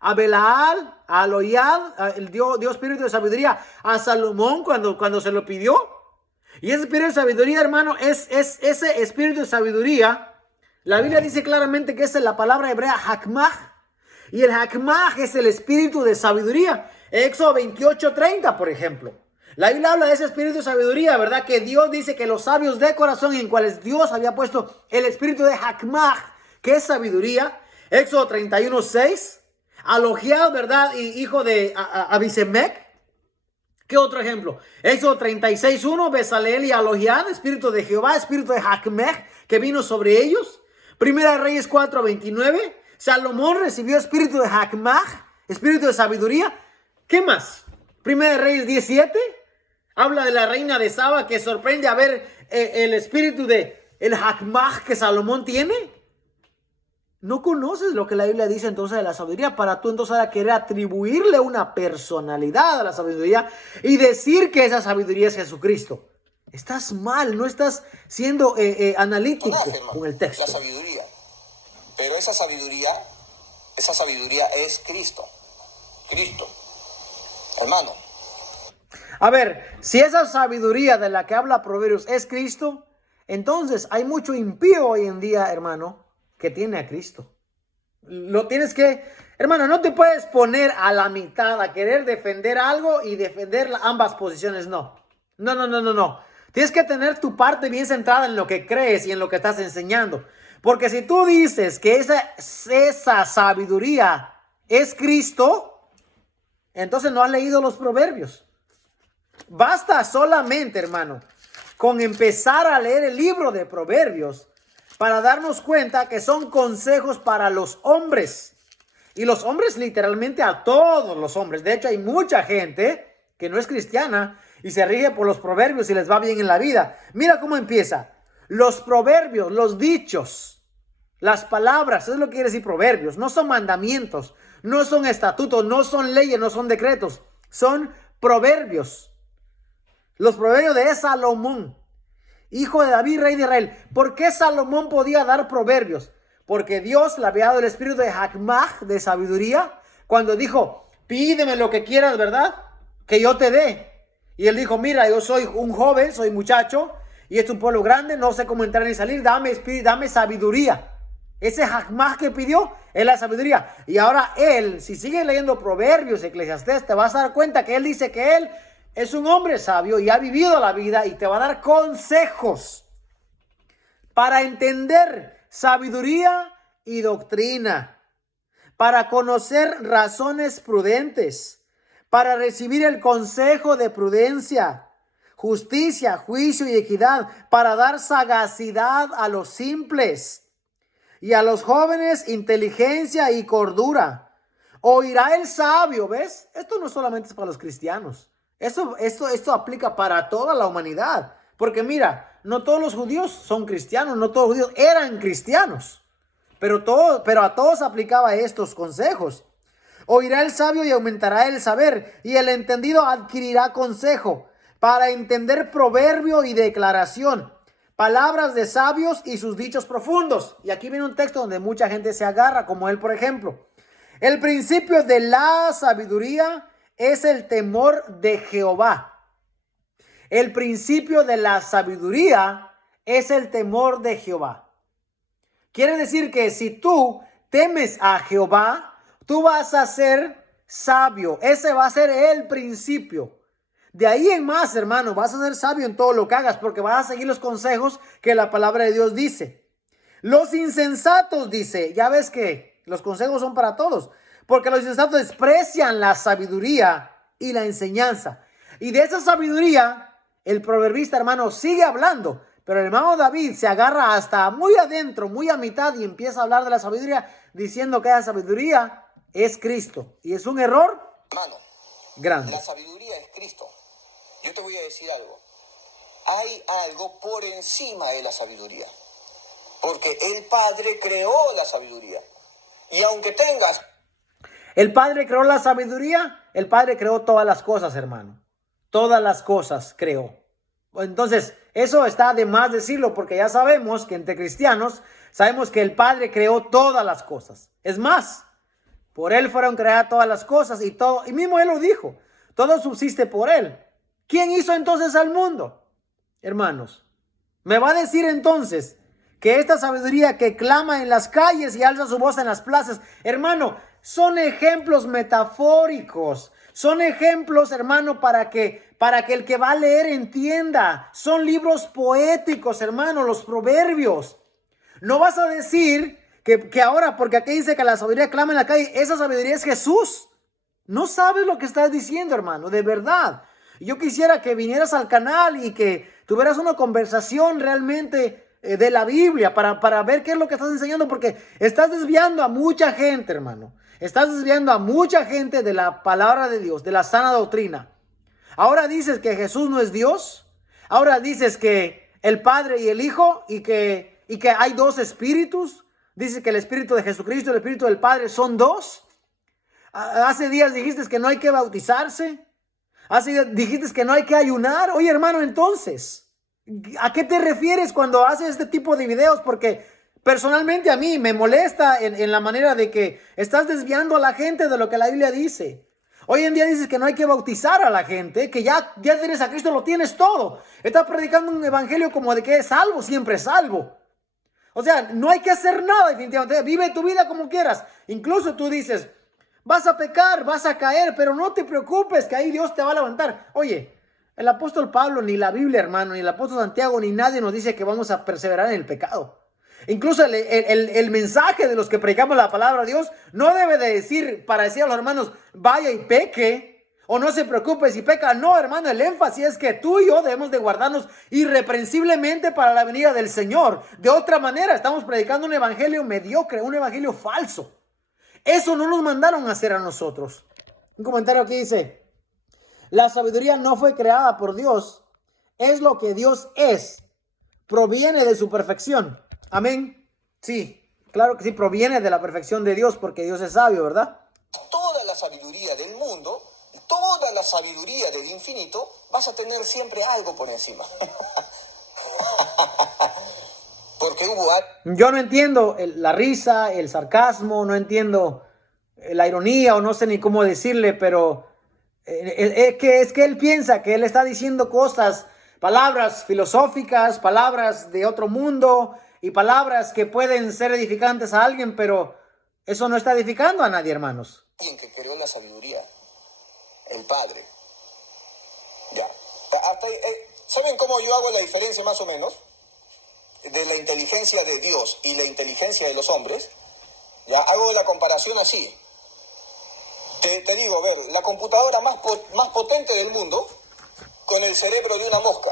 a Belaal, a Aloyad, dio espíritu de sabiduría a Salomón cuando se lo pidió. Y ese espíritu de sabiduría, hermano, es ese espíritu de sabiduría. La Biblia dice claramente que es la palabra hebrea hakmah. Y el hakmah es el espíritu de sabiduría. Éxodo 28:30, por ejemplo. La Biblia habla de ese espíritu de sabiduría, ¿verdad? Que Dios dice que los sabios de corazón en cuales Dios había puesto el espíritu de Hakmah, que es sabiduría. Éxodo 31:6. Alogiad, ¿verdad? Y hijo de Abisemec. ¿Qué otro ejemplo? Éxodo 36:1. Bezaleel y Alogiad, espíritu de Jehová, espíritu de Hakmah, que vino sobre ellos. Primera de Reyes 4:29. Salomón recibió espíritu de Hakmah, espíritu de sabiduría. ¿Qué más? Primera de Reyes 17. Habla de la reina de Saba, que sorprende a ver el espíritu de el Hakmah que Salomón tiene. No conoces lo que la Biblia dice entonces de la sabiduría para tú entonces ahora querer atribuirle una personalidad a la sabiduría y decir que esa sabiduría es Jesucristo. Estás mal, no estás siendo analítico con el texto. La sabiduría. Pero esa sabiduría es Cristo. Cristo. Hermano. A ver, si esa sabiduría de la que habla Proverbios es Cristo, entonces hay mucho impío hoy en día, hermano, que tiene a Cristo. Lo tienes que, hermano, no te puedes poner a la mitad a querer defender algo y defender ambas posiciones, no. No. Tienes que tener tu parte bien centrada en lo que crees y en lo que estás enseñando. Porque si tú dices que esa sabiduría es Cristo, entonces no has leído los proverbios. Basta solamente, hermano, con empezar a leer el libro de Proverbios para darnos cuenta que son consejos para los hombres. Y los hombres literalmente a todos los hombres. De hecho, hay mucha gente que no es cristiana y se rige por los proverbios y les va bien en la vida. Mira cómo empieza. Los proverbios, los dichos, las palabras, eso es lo que quiere decir proverbios. No son mandamientos, no son estatutos, no son leyes, no son decretos. Son proverbios. Los proverbios de Salomón, hijo de David, rey de Israel. ¿Por qué Salomón podía dar proverbios? Porque Dios le había dado el espíritu de Hakmah, de sabiduría, cuando dijo, pídeme lo que quieras, ¿verdad? Que yo te dé. Y él dijo, mira, yo soy un joven, soy muchacho, y es un pueblo grande, no sé cómo entrar ni salir, dame sabiduría. Ese Hakmah que pidió es la sabiduría. Y ahora él, si sigues leyendo Proverbios, Eclesiastés, te vas a dar cuenta que él dice que él es un hombre sabio y ha vivido la vida y te va a dar consejos para entender sabiduría y doctrina, para conocer razones prudentes, para recibir el consejo de prudencia, justicia, juicio y equidad, para dar sagacidad a los simples y a los jóvenes inteligencia y cordura. Oirá el sabio, ¿ves? Esto no solamente es para los cristianos. Esto aplica para toda la humanidad. Porque mira, no todos los judíos son cristianos, no todos los judíos eran cristianos. Pero a todos aplicaba estos consejos. Oirá el sabio y aumentará el saber, y el entendido adquirirá consejo, para entender proverbio y declaración, palabras de sabios y sus dichos profundos. Y aquí viene un texto donde mucha gente se agarra, como él, por ejemplo. El principio de la sabiduría es el temor de Jehová. El principio de la sabiduría es el temor de Jehová. Quiere decir que si tú temes a Jehová, tú vas a ser sabio. Ese va a ser el principio. De ahí en más, hermano, vas a ser sabio en todo lo que hagas porque vas a seguir los consejos que la palabra de Dios dice. Los insensatos, dice, ya ves que los consejos son para todos. Porque los insensatos desprecian la sabiduría y la enseñanza. Y de esa sabiduría, el proverbista, hermano, sigue hablando. Pero el hermano David se agarra hasta muy adentro, muy a mitad, y empieza a hablar de la sabiduría, diciendo que la sabiduría es Cristo. Y es un error, hermano, grande. La sabiduría es Cristo. Yo te voy a decir algo. Hay algo por encima de la sabiduría. Porque el Padre creó la sabiduría. Y aunque tengas... El Padre creó la sabiduría, el Padre creó todas las cosas, hermano. Todas las cosas creó. Entonces, eso está de más decirlo porque ya sabemos que entre cristianos, sabemos que el Padre creó todas las cosas. Es más, por Él fueron creadas todas las cosas y todo, y mismo Él lo dijo, todo subsiste por Él. ¿Quién hizo entonces al mundo? Hermanos, me va a decir entonces que esta sabiduría que clama en las calles y alza su voz en las plazas, hermano, son ejemplos metafóricos Son ejemplos, hermano, para que el que va a leer entienda. Son libros poéticos, hermano, los proverbios. No vas a decir que ahora, porque aquí dice que la sabiduría clama en la calle, esa sabiduría es Jesús. No sabes lo que estás diciendo, hermano, de verdad. Yo quisiera que vinieras al canal y que tuvieras una conversación realmente de la Biblia para ver qué es lo que estás enseñando, porque estás desviando a mucha gente, hermano. Estás desviando a mucha gente de la palabra de Dios, de la sana doctrina. Ahora dices que Jesús no es Dios. Ahora dices que el Padre y el Hijo y que hay dos espíritus. Dices que el Espíritu de Jesucristo y el Espíritu del Padre son dos. Hace días dijiste que no hay que bautizarse. Hace días dijiste que no hay que ayunar. Oye, hermano, entonces, ¿a qué te refieres cuando haces este tipo de videos? Porque personalmente a mí me molesta en la manera de que estás desviando a la gente de lo que la Biblia dice. Hoy en día dices que no hay que bautizar a la gente, que ya tienes a Cristo, lo tienes todo. Estás predicando un evangelio como de que es salvo, siempre es salvo. O sea, no hay que hacer nada definitivamente. Vive tu vida como quieras. Incluso tú dices, vas a pecar, vas a caer, pero no te preocupes que ahí Dios te va a levantar. Oye, el apóstol Pablo, ni la Biblia, hermano, ni el apóstol Santiago, ni nadie nos dice que vamos a perseverar en el pecado. Incluso el mensaje de los que predicamos la palabra de Dios no debe de decir para decir a los hermanos, vaya y peque, o no se preocupe si peca. No, hermano, el énfasis es que tú y yo debemos de guardarnos irreprensiblemente para la venida del Señor. De otra manera, estamos predicando un evangelio mediocre, un evangelio falso. Eso no nos mandaron a hacer a nosotros. Un comentario aquí dice, la sabiduría no fue creada por Dios, es lo que Dios es, proviene de su perfección. Amén. Sí, claro que sí, proviene de la perfección de Dios porque Dios es sabio, ¿verdad? Toda la sabiduría del mundo, toda la sabiduría del infinito, vas a tener siempre algo por encima. Porque hubo algo. Yo no entiendo la risa, el sarcasmo, no entiendo la ironía o no sé ni cómo decirle, pero es que él piensa que él está diciendo cosas, palabras filosóficas, palabras de otro mundo y palabras que pueden ser edificantes a alguien, pero eso no está edificando a nadie, hermanos. Alguien que creó la sabiduría, el Padre. Ya. ¿Saben cómo yo hago la diferencia más o menos de la inteligencia de Dios y la inteligencia de los hombres? Ya hago la comparación así. Te digo, a ver, la computadora más potente del mundo con el cerebro de una mosca.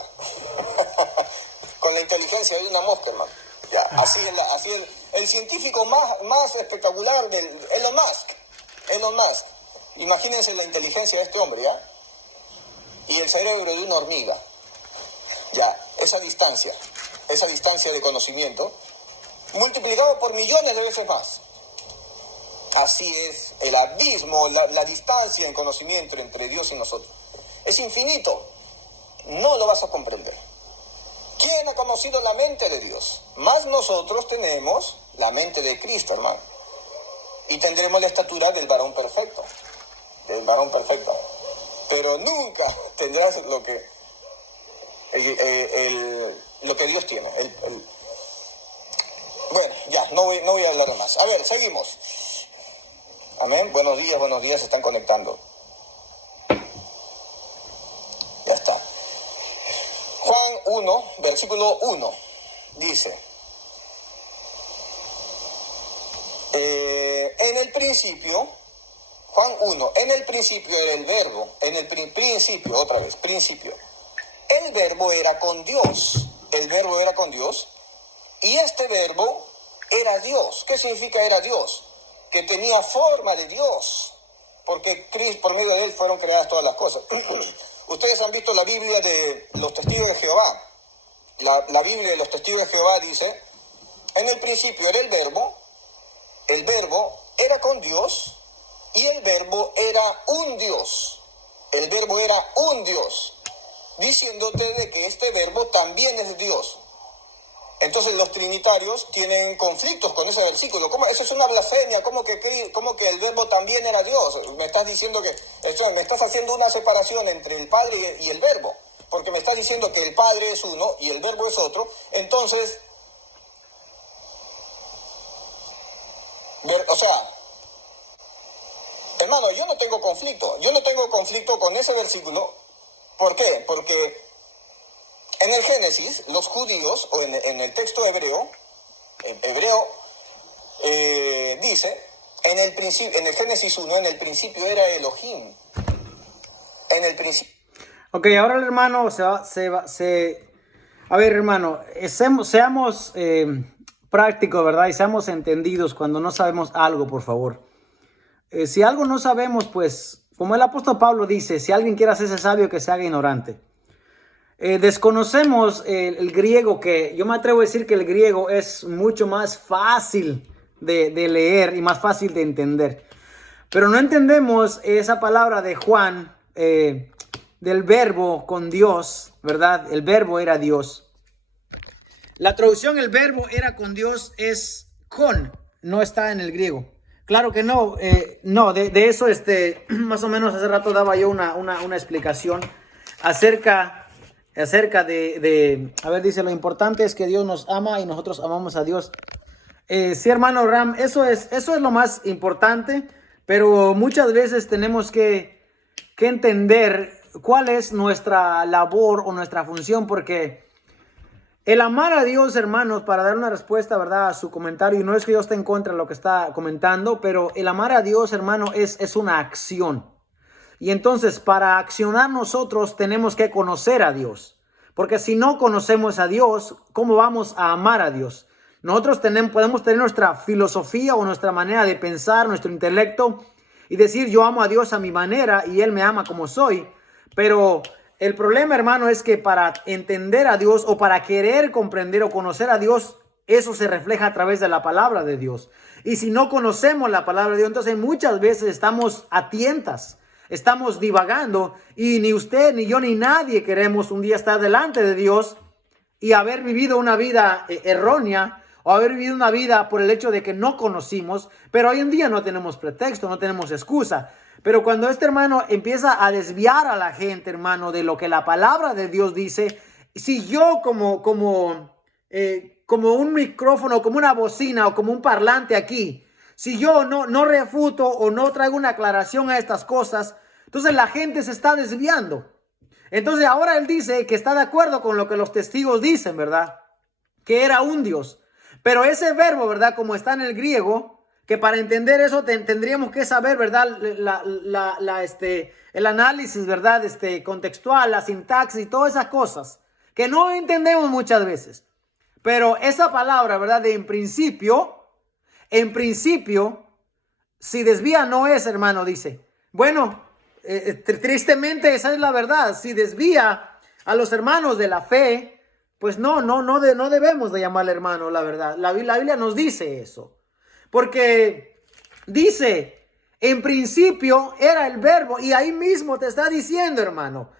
Con la inteligencia de una mosca, hermano. Ya, así es el científico más espectacular del Elon Musk. Imagínense la inteligencia de este hombre, ¿ya? Y el cerebro de una hormiga. Ya, esa distancia de conocimiento, multiplicado por millones de veces más. Así es el abismo, la distancia en conocimiento entre Dios y nosotros. Es infinito. No lo vas a comprender. ¿Quién ha conocido la mente de Dios? Más nosotros tenemos la mente de Cristo, hermano. Y tendremos la estatura del varón perfecto. Pero nunca tendrás lo que Dios tiene. Bueno, ya, no voy a hablar más. A ver, seguimos. Amén. Buenos días, se están conectando. Ya está. Juan 1, versículo 1, dice, en el principio, Juan 1, en el principio era el verbo, en el principio, otra vez, principio. El verbo era con Dios, y este verbo era Dios. ¿Qué significa era Dios? Que tenía forma de Dios, porque por medio de él fueron creadas todas las cosas. Ustedes han visto la Biblia de los testigos de Jehová. La Biblia de los testigos de Jehová dice, en el principio era el verbo era con Dios y el verbo era un Dios. El verbo era un Dios, diciéndote de que este verbo también es Dios. Entonces los trinitarios tienen conflictos con ese versículo. ¿Cómo? Eso es una blasfemia. ¿Cómo que el verbo también era Dios? Me estás diciendo me estás haciendo una separación entre el Padre y el verbo. Porque me estás diciendo que el Padre es uno y el verbo es otro. Entonces, hermano, yo no tengo conflicto. Yo no tengo conflicto con ese versículo. ¿Por qué? Porque en el Génesis, los judíos, o en el texto hebreo, dice, en el Génesis 1, en el principio era Elohim. En el principio. Ok, ahora el hermano a ver, hermano, seamos prácticos, ¿verdad? Y seamos entendidos cuando no sabemos algo, por favor. Si algo no sabemos, pues, como el apóstol Pablo dice, si alguien quiere hacerse sabio, que se haga ignorante. Desconocemos el griego, que yo me atrevo a decir que el griego es mucho más fácil de leer y más fácil de entender. Pero no entendemos esa palabra de Juan, del verbo con Dios, ¿verdad? El verbo era Dios. La traducción el verbo era con Dios es con, no está en el griego. Claro que no, de eso más o menos hace rato daba yo una explicación acerca de, a ver, dice, lo importante es que Dios nos ama y nosotros amamos a Dios. Sí, hermano Ram, eso es lo más importante, pero muchas veces tenemos que entender cuál es nuestra labor o nuestra función, porque el amar a Dios, hermanos, para dar una respuesta, ¿verdad?, a su comentario, y no es que yo esté en contra de lo que está comentando, pero el amar a Dios, hermano, es una acción. Y entonces, para accionar nosotros tenemos que conocer a Dios, porque si no conocemos a Dios, ¿cómo vamos a amar a Dios? Nosotros podemos tener nuestra filosofía o nuestra manera de pensar, nuestro intelecto, y decir yo amo a Dios a mi manera y Él me ama como soy. Pero el problema, hermano, es que para entender a Dios o para querer comprender o conocer a Dios, eso se refleja a través de la palabra de Dios. Y si no conocemos la palabra de Dios, entonces muchas veces estamos a tientas, estamos divagando, y ni usted, ni yo, ni nadie queremos un día estar delante de Dios y haber vivido una vida errónea, o haber vivido una vida por el hecho de que no conocimos. Pero hoy en día no tenemos pretexto, no tenemos excusa. Pero cuando este hermano empieza a desviar a la gente, hermano, de lo que la palabra de Dios dice, si yo como un micrófono, como una bocina o como un parlante aquí, si yo no refuto o no traigo una aclaración a estas cosas, entonces la gente se está desviando. Entonces ahora él dice que está de acuerdo con lo que los testigos dicen, ¿verdad? Que era un Dios. Pero ese verbo, ¿verdad?, como está en el griego, que para entender eso tendríamos que saber, ¿verdad?, el análisis, ¿verdad?, contextual, la sintaxis y todas esas cosas que no entendemos muchas veces. Pero esa palabra, ¿verdad?, de en principio, si desvía no es, hermano, dice. Bueno, tristemente esa es la verdad. Si desvía a los hermanos de la fe, pues no debemos de llamarle hermano, la verdad. La Biblia nos dice eso. Porque dice, en principio era el verbo, y ahí mismo te está diciendo, hermano.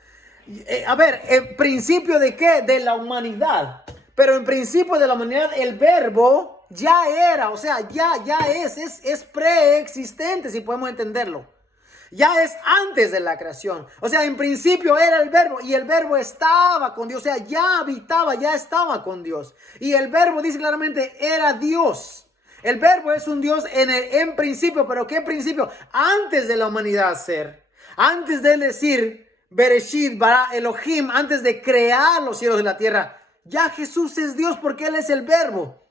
A ver, ¿en principio de qué? De la humanidad. Pero en principio de la humanidad el verbo ya era, o sea, ya es preexistente, si podemos entenderlo. Ya es antes de la creación. O sea, en principio era el verbo, y el verbo estaba con Dios. O sea, ya habitaba, ya estaba con Dios. Y el verbo dice claramente, era Dios. El verbo es un Dios en principio. ¿Pero qué principio? Antes de la humanidad ser. Antes de decir, Bereshit, bara Elohim, antes de crear los cielos y la tierra. Ya Jesús es Dios porque Él es el verbo.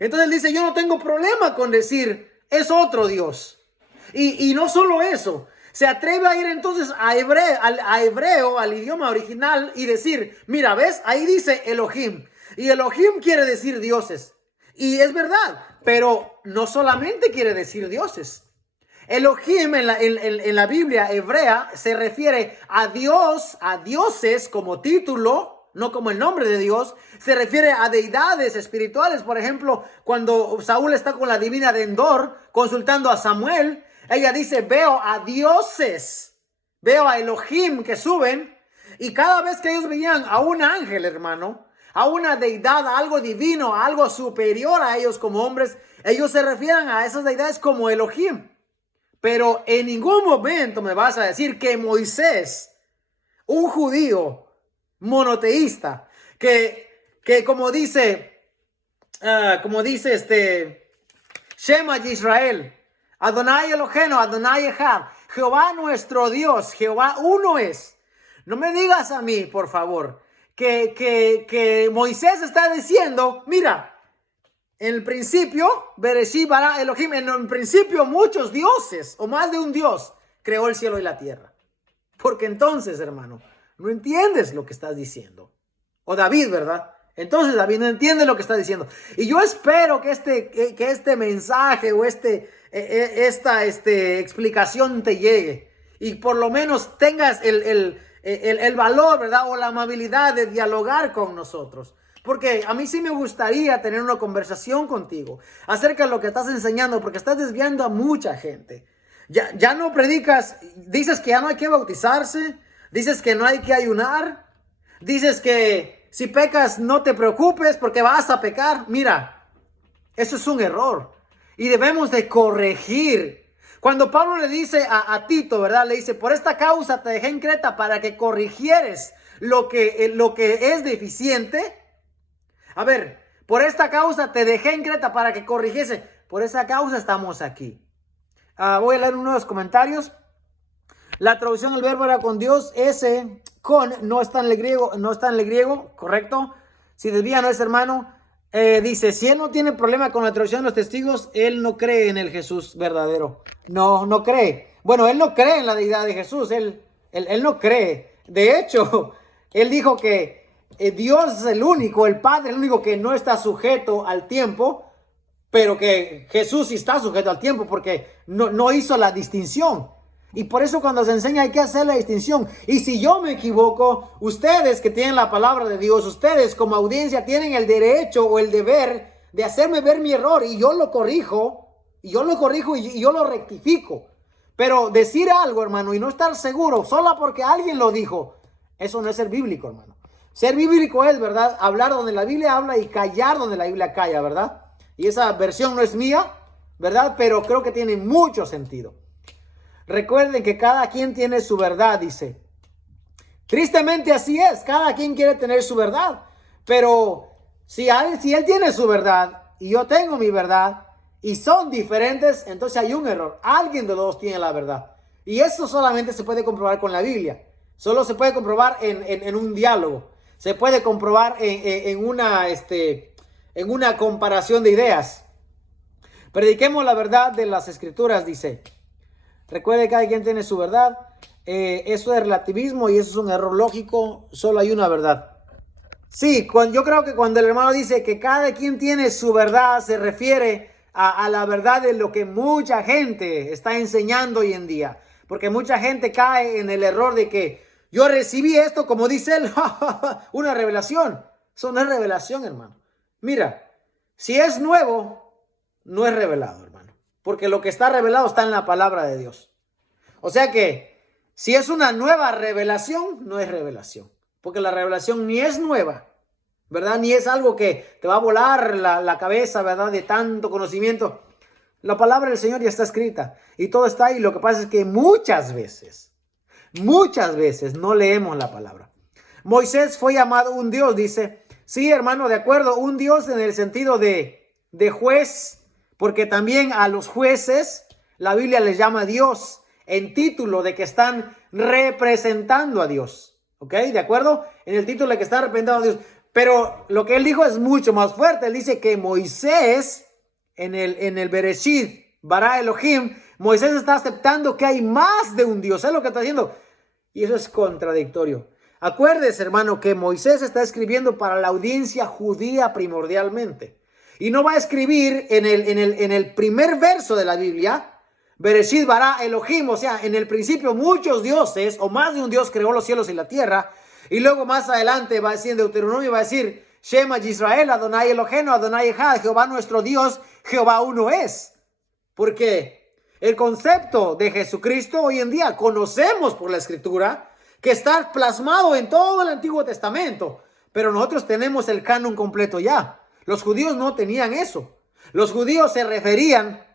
Entonces él dice, yo no tengo problema con decir, es otro Dios. Y no solo eso. Se atreve a ir entonces a hebreo, al idioma original, y decir, mira, ¿ves? Ahí dice Elohim. Y Elohim quiere decir dioses. Y es verdad, pero no solamente quiere decir dioses. Elohim en la Biblia hebrea se refiere a Dios, a dioses como título, no como el nombre de Dios. Se refiere a deidades espirituales. Por ejemplo, cuando Saúl está con la divina de Endor consultando a Samuel, ella dice, veo a dioses, veo a Elohim que suben. Y cada vez que ellos veían a un ángel, hermano, a una deidad, a algo divino, a algo superior a ellos como hombres, ellos se refieren a esas deidades como Elohim. Pero en ningún momento me vas a decir que Moisés, un judío monoteísta, que como dice Shema Yisrael, Adonai Eloheinu, Adonai Echad, Jehová nuestro Dios, Jehová uno es. No me digas a mí, por favor, que Moisés está diciendo, mira, en el principio, Bereshit bara Elohim, en el principio muchos dioses o más de un Dios creó el cielo y la tierra. Porque entonces, hermano, no entiendes lo que estás diciendo. O David, ¿verdad? Entonces David no entiende lo que está diciendo. Y yo espero que este mensaje o esta explicación te llegue. Y por lo menos tengas el valor, ¿verdad? O la amabilidad de dialogar con nosotros. Porque a mí sí me gustaría tener una conversación contigo acerca de lo que estás enseñando, porque estás desviando a mucha gente. Ya no predicas, dices que ya no hay que bautizarse, dices que no hay que ayunar, dices que si pecas no te preocupes porque vas a pecar. Mira, eso es un error y debemos de corregir. Cuando Pablo le dice a Tito, ¿verdad? Le dice, por esta causa te dejé en Creta para que corrigieres lo que es deficiente. A ver, por esta causa te dejé en Creta para que corrigiese. Por esa causa estamos aquí. Voy a leer uno de los comentarios. La traducción del verbo era con Dios, ese con no está en el griego, correcto. Si desvía no es hermano. Dice, si él no tiene problema con la traducción de los testigos, él no cree en el Jesús verdadero. No cree. Bueno, él no cree en la deidad de Jesús. Él no cree. De hecho, él dijo que Dios es el único, el Padre, el único que no está sujeto al tiempo. Pero que Jesús sí está sujeto al tiempo porque no hizo la distinción. Y por eso cuando se enseña hay que hacer la distinción. Y si yo me equivoco, ustedes que tienen la palabra de Dios, ustedes como audiencia tienen el derecho o el deber de hacerme ver mi error. Y yo lo corrijo, y yo lo rectifico. Pero decir algo, hermano, y no estar seguro solo porque alguien lo dijo, eso no es ser bíblico, hermano. Ser bíblico es, ¿verdad? Hablar donde la Biblia habla y callar donde la Biblia calla, ¿verdad? Y esa versión no es mía, ¿verdad? Pero creo que tiene mucho sentido. Recuerden que cada quien tiene su verdad, dice. Tristemente así es, cada quien quiere tener su verdad. Pero si él tiene su verdad y yo tengo mi verdad y son diferentes, entonces hay un error. Alguien de los dos tiene la verdad. Y eso solamente se puede comprobar con la Biblia. Solo se puede comprobar en un diálogo. Se puede comprobar en una comparación de ideas. Prediquemos la verdad de las Escrituras, dice. Recuerde que cada quien tiene su verdad. Eso es relativismo y eso es un error lógico. Solo hay una verdad. Sí, yo creo que cuando el hermano dice que cada quien tiene su verdad, se refiere a la verdad de lo que mucha gente está enseñando hoy en día. Porque mucha gente cae en el error de que yo recibí esto, como dice él, una revelación. Eso no es revelación, hermano. Mira, si es nuevo, no es revelado, hermano. Porque lo que está revelado está en la palabra de Dios. O sea que, si es una nueva revelación, no es revelación. Porque la revelación ni es nueva, ¿verdad? Ni es algo que te va a volar la cabeza, ¿verdad? De tanto conocimiento. La palabra del Señor ya está escrita. Y todo está ahí. Lo que pasa es que muchas veces no leemos la palabra. Moisés fue llamado un Dios, dice. Sí, hermano, de acuerdo, un Dios en el sentido de juez, porque también a los jueces la Biblia les llama Dios en título de que están representando a Dios. ¿Ok? ¿De acuerdo? En el título de que están representando a Dios. Pero lo que él dijo es mucho más fuerte. Él dice que Moisés, en el Bereshit bara Elohim, Moisés está aceptando que hay más de un Dios. ¿Sabes lo que está haciendo? Y eso es contradictorio. Acuérdese, hermano, que Moisés está escribiendo para la audiencia judía primordialmente. Y no va a escribir en el primer verso de la Biblia, Bereshit bara Elohim, o sea, en el principio muchos dioses o más de un Dios creó los cielos y la tierra. Y luego más adelante va a decir en Deuteronomio, va a decir, Shema Yisrael, Adonai Eloheinu, Adonai Echad, Jehová nuestro Dios, Jehová uno es. Porque el concepto de Jesucristo hoy en día conocemos por la Escritura, que está plasmado en todo el Antiguo Testamento. Pero nosotros tenemos el canon completo ya. Los judíos no tenían eso. Los judíos se referían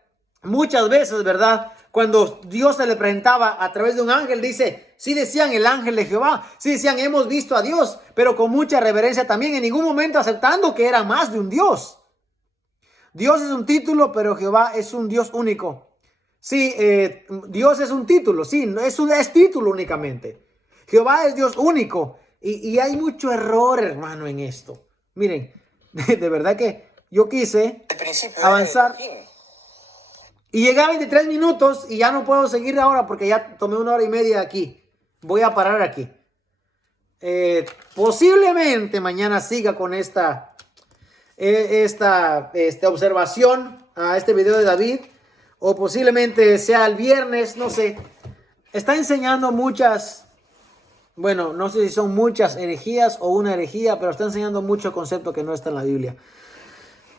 muchas veces, ¿verdad? Cuando Dios se le presentaba a través de un ángel, dice, sí decían el ángel de Jehová, sí decían hemos visto a Dios, pero con mucha reverencia también, en ningún momento aceptando que era más de un Dios. Dios es un título, pero Jehová es un Dios único. Sí, Dios es un título, sí, es título únicamente. Jehová es Dios único. Y hay mucho error, hermano, en esto. Miren, de verdad que yo quise avanzar y llegué a 23 minutos y ya no puedo seguir ahora porque ya tomé 1 hora y media aquí. Voy a parar aquí. Posiblemente mañana siga con esta observación a este video de David, o posiblemente sea el viernes, no sé. Está enseñando muchas, bueno, no sé si son muchas herejías o una herejía, pero está enseñando mucho concepto que no está en la Biblia.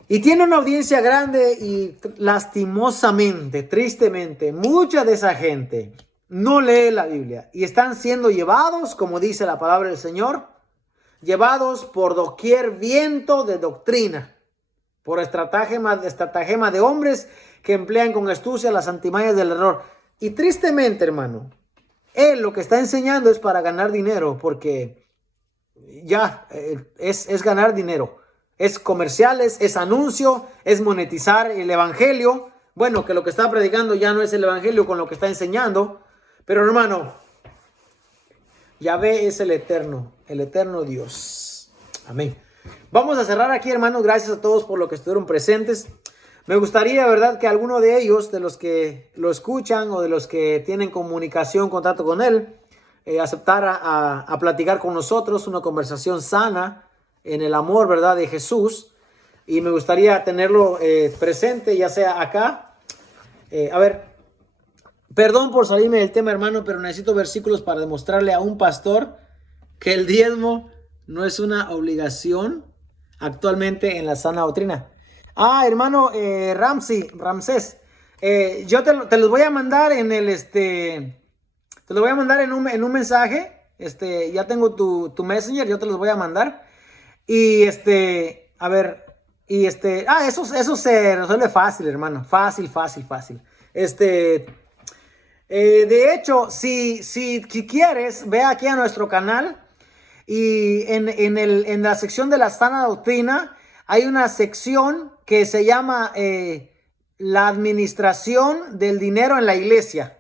Y tiene una audiencia grande y lastimosamente, tristemente, mucha de esa gente no lee la Biblia y están siendo llevados, como dice la palabra del Señor, llevados por doquier viento de doctrina, por estratagema de hombres que emplean con astucia las antimañas del error. Y tristemente, hermano, él lo que está enseñando es para ganar dinero, porque ya es ganar dinero. Es comerciales, es anuncio, es monetizar el evangelio. Bueno, que lo que está predicando ya no es el evangelio con lo que está enseñando. Pero hermano, Yahvé es el eterno Dios. Amén. Vamos a cerrar aquí, hermanos. Gracias a todos por lo que estuvieron presentes. Me gustaría, ¿verdad?, que alguno de ellos, de los que lo escuchan o de los que tienen comunicación, contacto con él, aceptara a platicar con nosotros, una conversación sana en el amor, ¿verdad?, de Jesús. Y me gustaría tenerlo presente, ya sea acá. A ver, perdón por salirme del tema, hermano, pero necesito versículos para demostrarle a un pastor que el diezmo no es una obligación actualmente en la sana doctrina. Hermano Ramsés, yo te los voy a mandar en te los voy a mandar en un mensaje. Ya tengo tu Messenger, yo te los voy a mandar. Y a ver, eso se resuelve fácil, hermano. Fácil. De hecho, si quieres, ve aquí a nuestro canal y en la sección de la sana doctrina hay una sección que se llama la administración del dinero en la iglesia.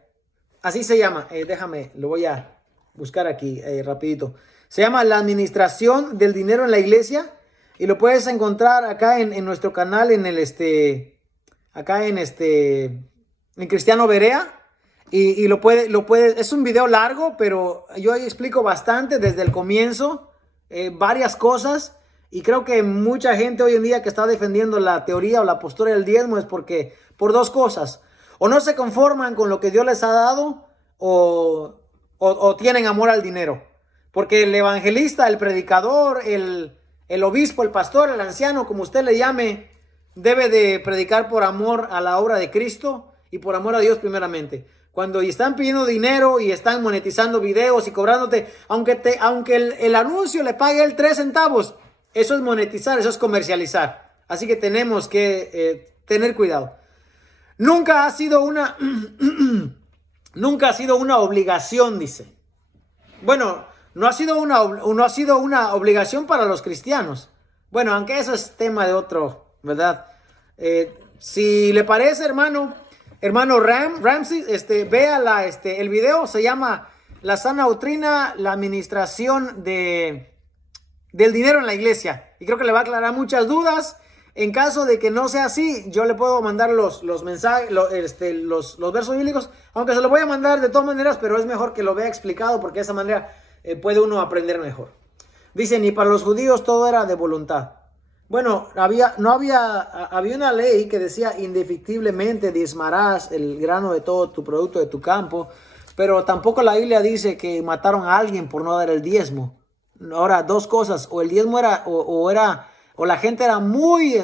Así se llama. Déjame, lo voy a buscar aquí rapidito. Se llama la administración del dinero en la iglesia y lo puedes encontrar acá en nuestro canal en Cristiano Berea. Y lo puede, es un video largo, pero yo ahí explico bastante desde el comienzo, varias cosas. Y creo que mucha gente hoy en día que está defendiendo la teoría o la postura del diezmo es por dos cosas. O no se conforman con lo que Dios les ha dado, o tienen amor al dinero. Porque el evangelista, el predicador, el obispo, el pastor, el anciano, como usted le llame, debe de predicar por amor a la obra de Cristo y por amor a Dios primeramente. Cuando están pidiendo dinero y están monetizando videos y cobrándote, aunque el anuncio le pague el 3 centavos, eso es monetizar, eso es comercializar. Así que tenemos que tener cuidado. Nunca ha sido una obligación, dice. Bueno, no ha sido una obligación para los cristianos. Bueno, aunque eso es tema de otro, ¿verdad? Si le parece, hermano Ramsey, vea el video, se llama La sana doctrina, la administración del dinero en la iglesia. Y creo que le va a aclarar muchas dudas. En caso de que no sea así, yo le puedo mandar los mensajes, los versos bíblicos, aunque se los voy a mandar de todas maneras, pero es mejor que lo vea explicado porque de esa manera puede uno aprender mejor. Dice, ni para los judíos todo era de voluntad. Bueno, había una ley que decía indefectiblemente diezmarás el grano de todo tu producto de tu campo, pero tampoco la Biblia dice que mataron a alguien por no dar el diezmo. Ahora, dos cosas, o el diezmo era, o la gente era muy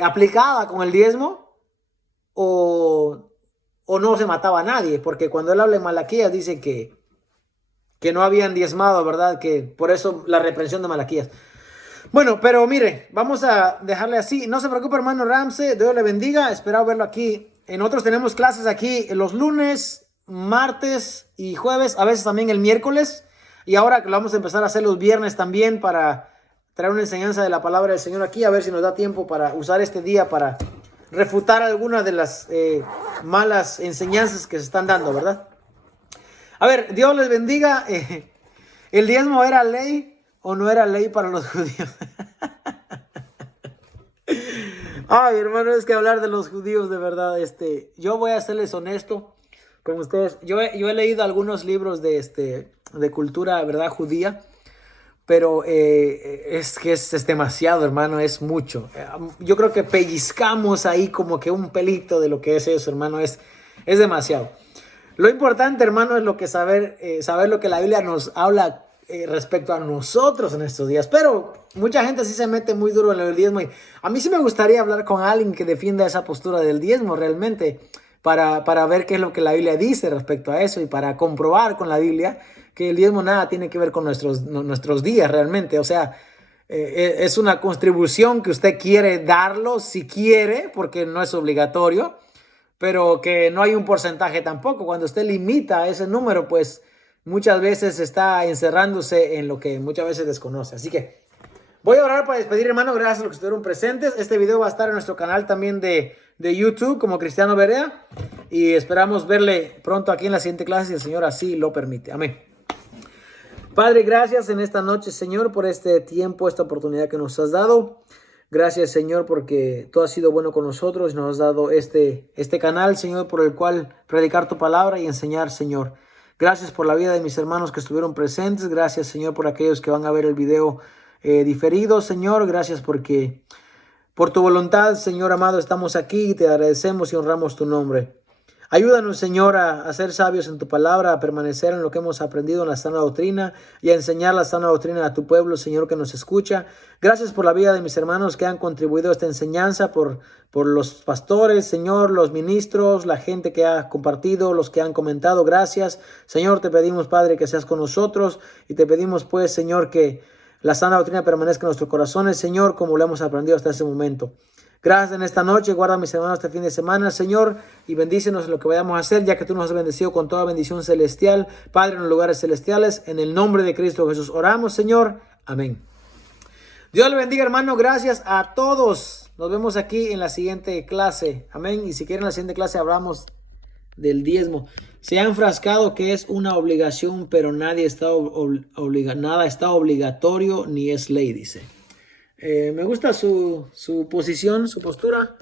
aplicada con el diezmo, o no se mataba a nadie, porque cuando él habla en Malaquías dice que no habían diezmado, ¿verdad? Que por eso la reprensión de Malaquías. Bueno, pero mire, vamos a dejarle así. No se preocupe, hermano Ramsey, Dios le bendiga. Espero verlo aquí. Nosotros tenemos clases aquí los lunes, martes y jueves, a veces también el miércoles. Y ahora que lo vamos a empezar a hacer los viernes también para traer una enseñanza de la palabra del Señor aquí. A ver si nos da tiempo para usar este día para refutar algunas de las malas enseñanzas que se están dando, ¿verdad? A ver, Dios les bendiga. ¿El diezmo era ley o no era ley para los judíos? Ay, hermano, es que hablar de los judíos, de verdad, yo voy a serles honesto con ustedes. Yo he leído algunos libros de cultura, ¿verdad?, judía, pero es que es demasiado, hermano, es mucho. Yo creo que pellizcamos ahí como que un pelito de lo que es eso, hermano, es demasiado. Lo importante, hermano, es lo que saber lo que la Biblia nos habla respecto a nosotros en estos días. Pero mucha gente sí se mete muy duro en el diezmo. Y a mí sí me gustaría hablar con alguien que defienda esa postura del diezmo realmente, para ver qué es lo que la Biblia dice respecto a eso y para comprobar con la Biblia que el diezmo nada tiene que ver con nuestros días realmente. O sea, es una contribución que usted quiere darlo si quiere, porque no es obligatorio, pero que no hay un porcentaje tampoco. Cuando usted limita ese número, pues muchas veces está encerrándose en lo que muchas veces desconoce. Así que voy a orar para despedir, hermano. Gracias a los que estuvieron presentes. Este video va a estar en nuestro canal también de YouTube como Cristiano Berea. Y esperamos verle pronto aquí en la siguiente clase si el Señor así lo permite. Amén. Padre, gracias en esta noche, Señor, por este tiempo, esta oportunidad que nos has dado. Gracias, Señor, porque tú has sido bueno con nosotros y nos has dado este canal, Señor, por el cual predicar tu palabra y enseñar, Señor. Gracias por la vida de mis hermanos que estuvieron presentes. Gracias, Señor, por aquellos que van a ver el video diferido, Señor. Gracias porque por tu voluntad, Señor amado, estamos aquí y te agradecemos y honramos tu nombre. Ayúdanos, Señor, a ser sabios en tu palabra, a permanecer en lo que hemos aprendido en la sana doctrina y a enseñar la sana doctrina a tu pueblo, Señor, que nos escucha. Gracias por la vida de mis hermanos que han contribuido a esta enseñanza, por los pastores, Señor, los ministros, la gente que ha compartido, los que han comentado. Gracias, Señor, te pedimos, Padre, que seas con nosotros y te pedimos, pues, Señor, que la sana doctrina permanezca en nuestros corazones, Señor, como lo hemos aprendido hasta ese momento. Gracias en esta noche, guarda a mis hermanos este fin de semana, Señor, y bendícenos en lo que vayamos a hacer, ya que tú nos has bendecido con toda bendición celestial, Padre, en los lugares celestiales. En el nombre de Cristo Jesús oramos, Señor. Amén. Dios le bendiga, hermano. Gracias a todos. Nos vemos aquí en la siguiente clase. Amén. Y si quieren la siguiente clase hablamos del diezmo. Se ha enfrascado que es una obligación, pero nada está obligatorio ni es ley, dice. Me gusta su posición, su postura.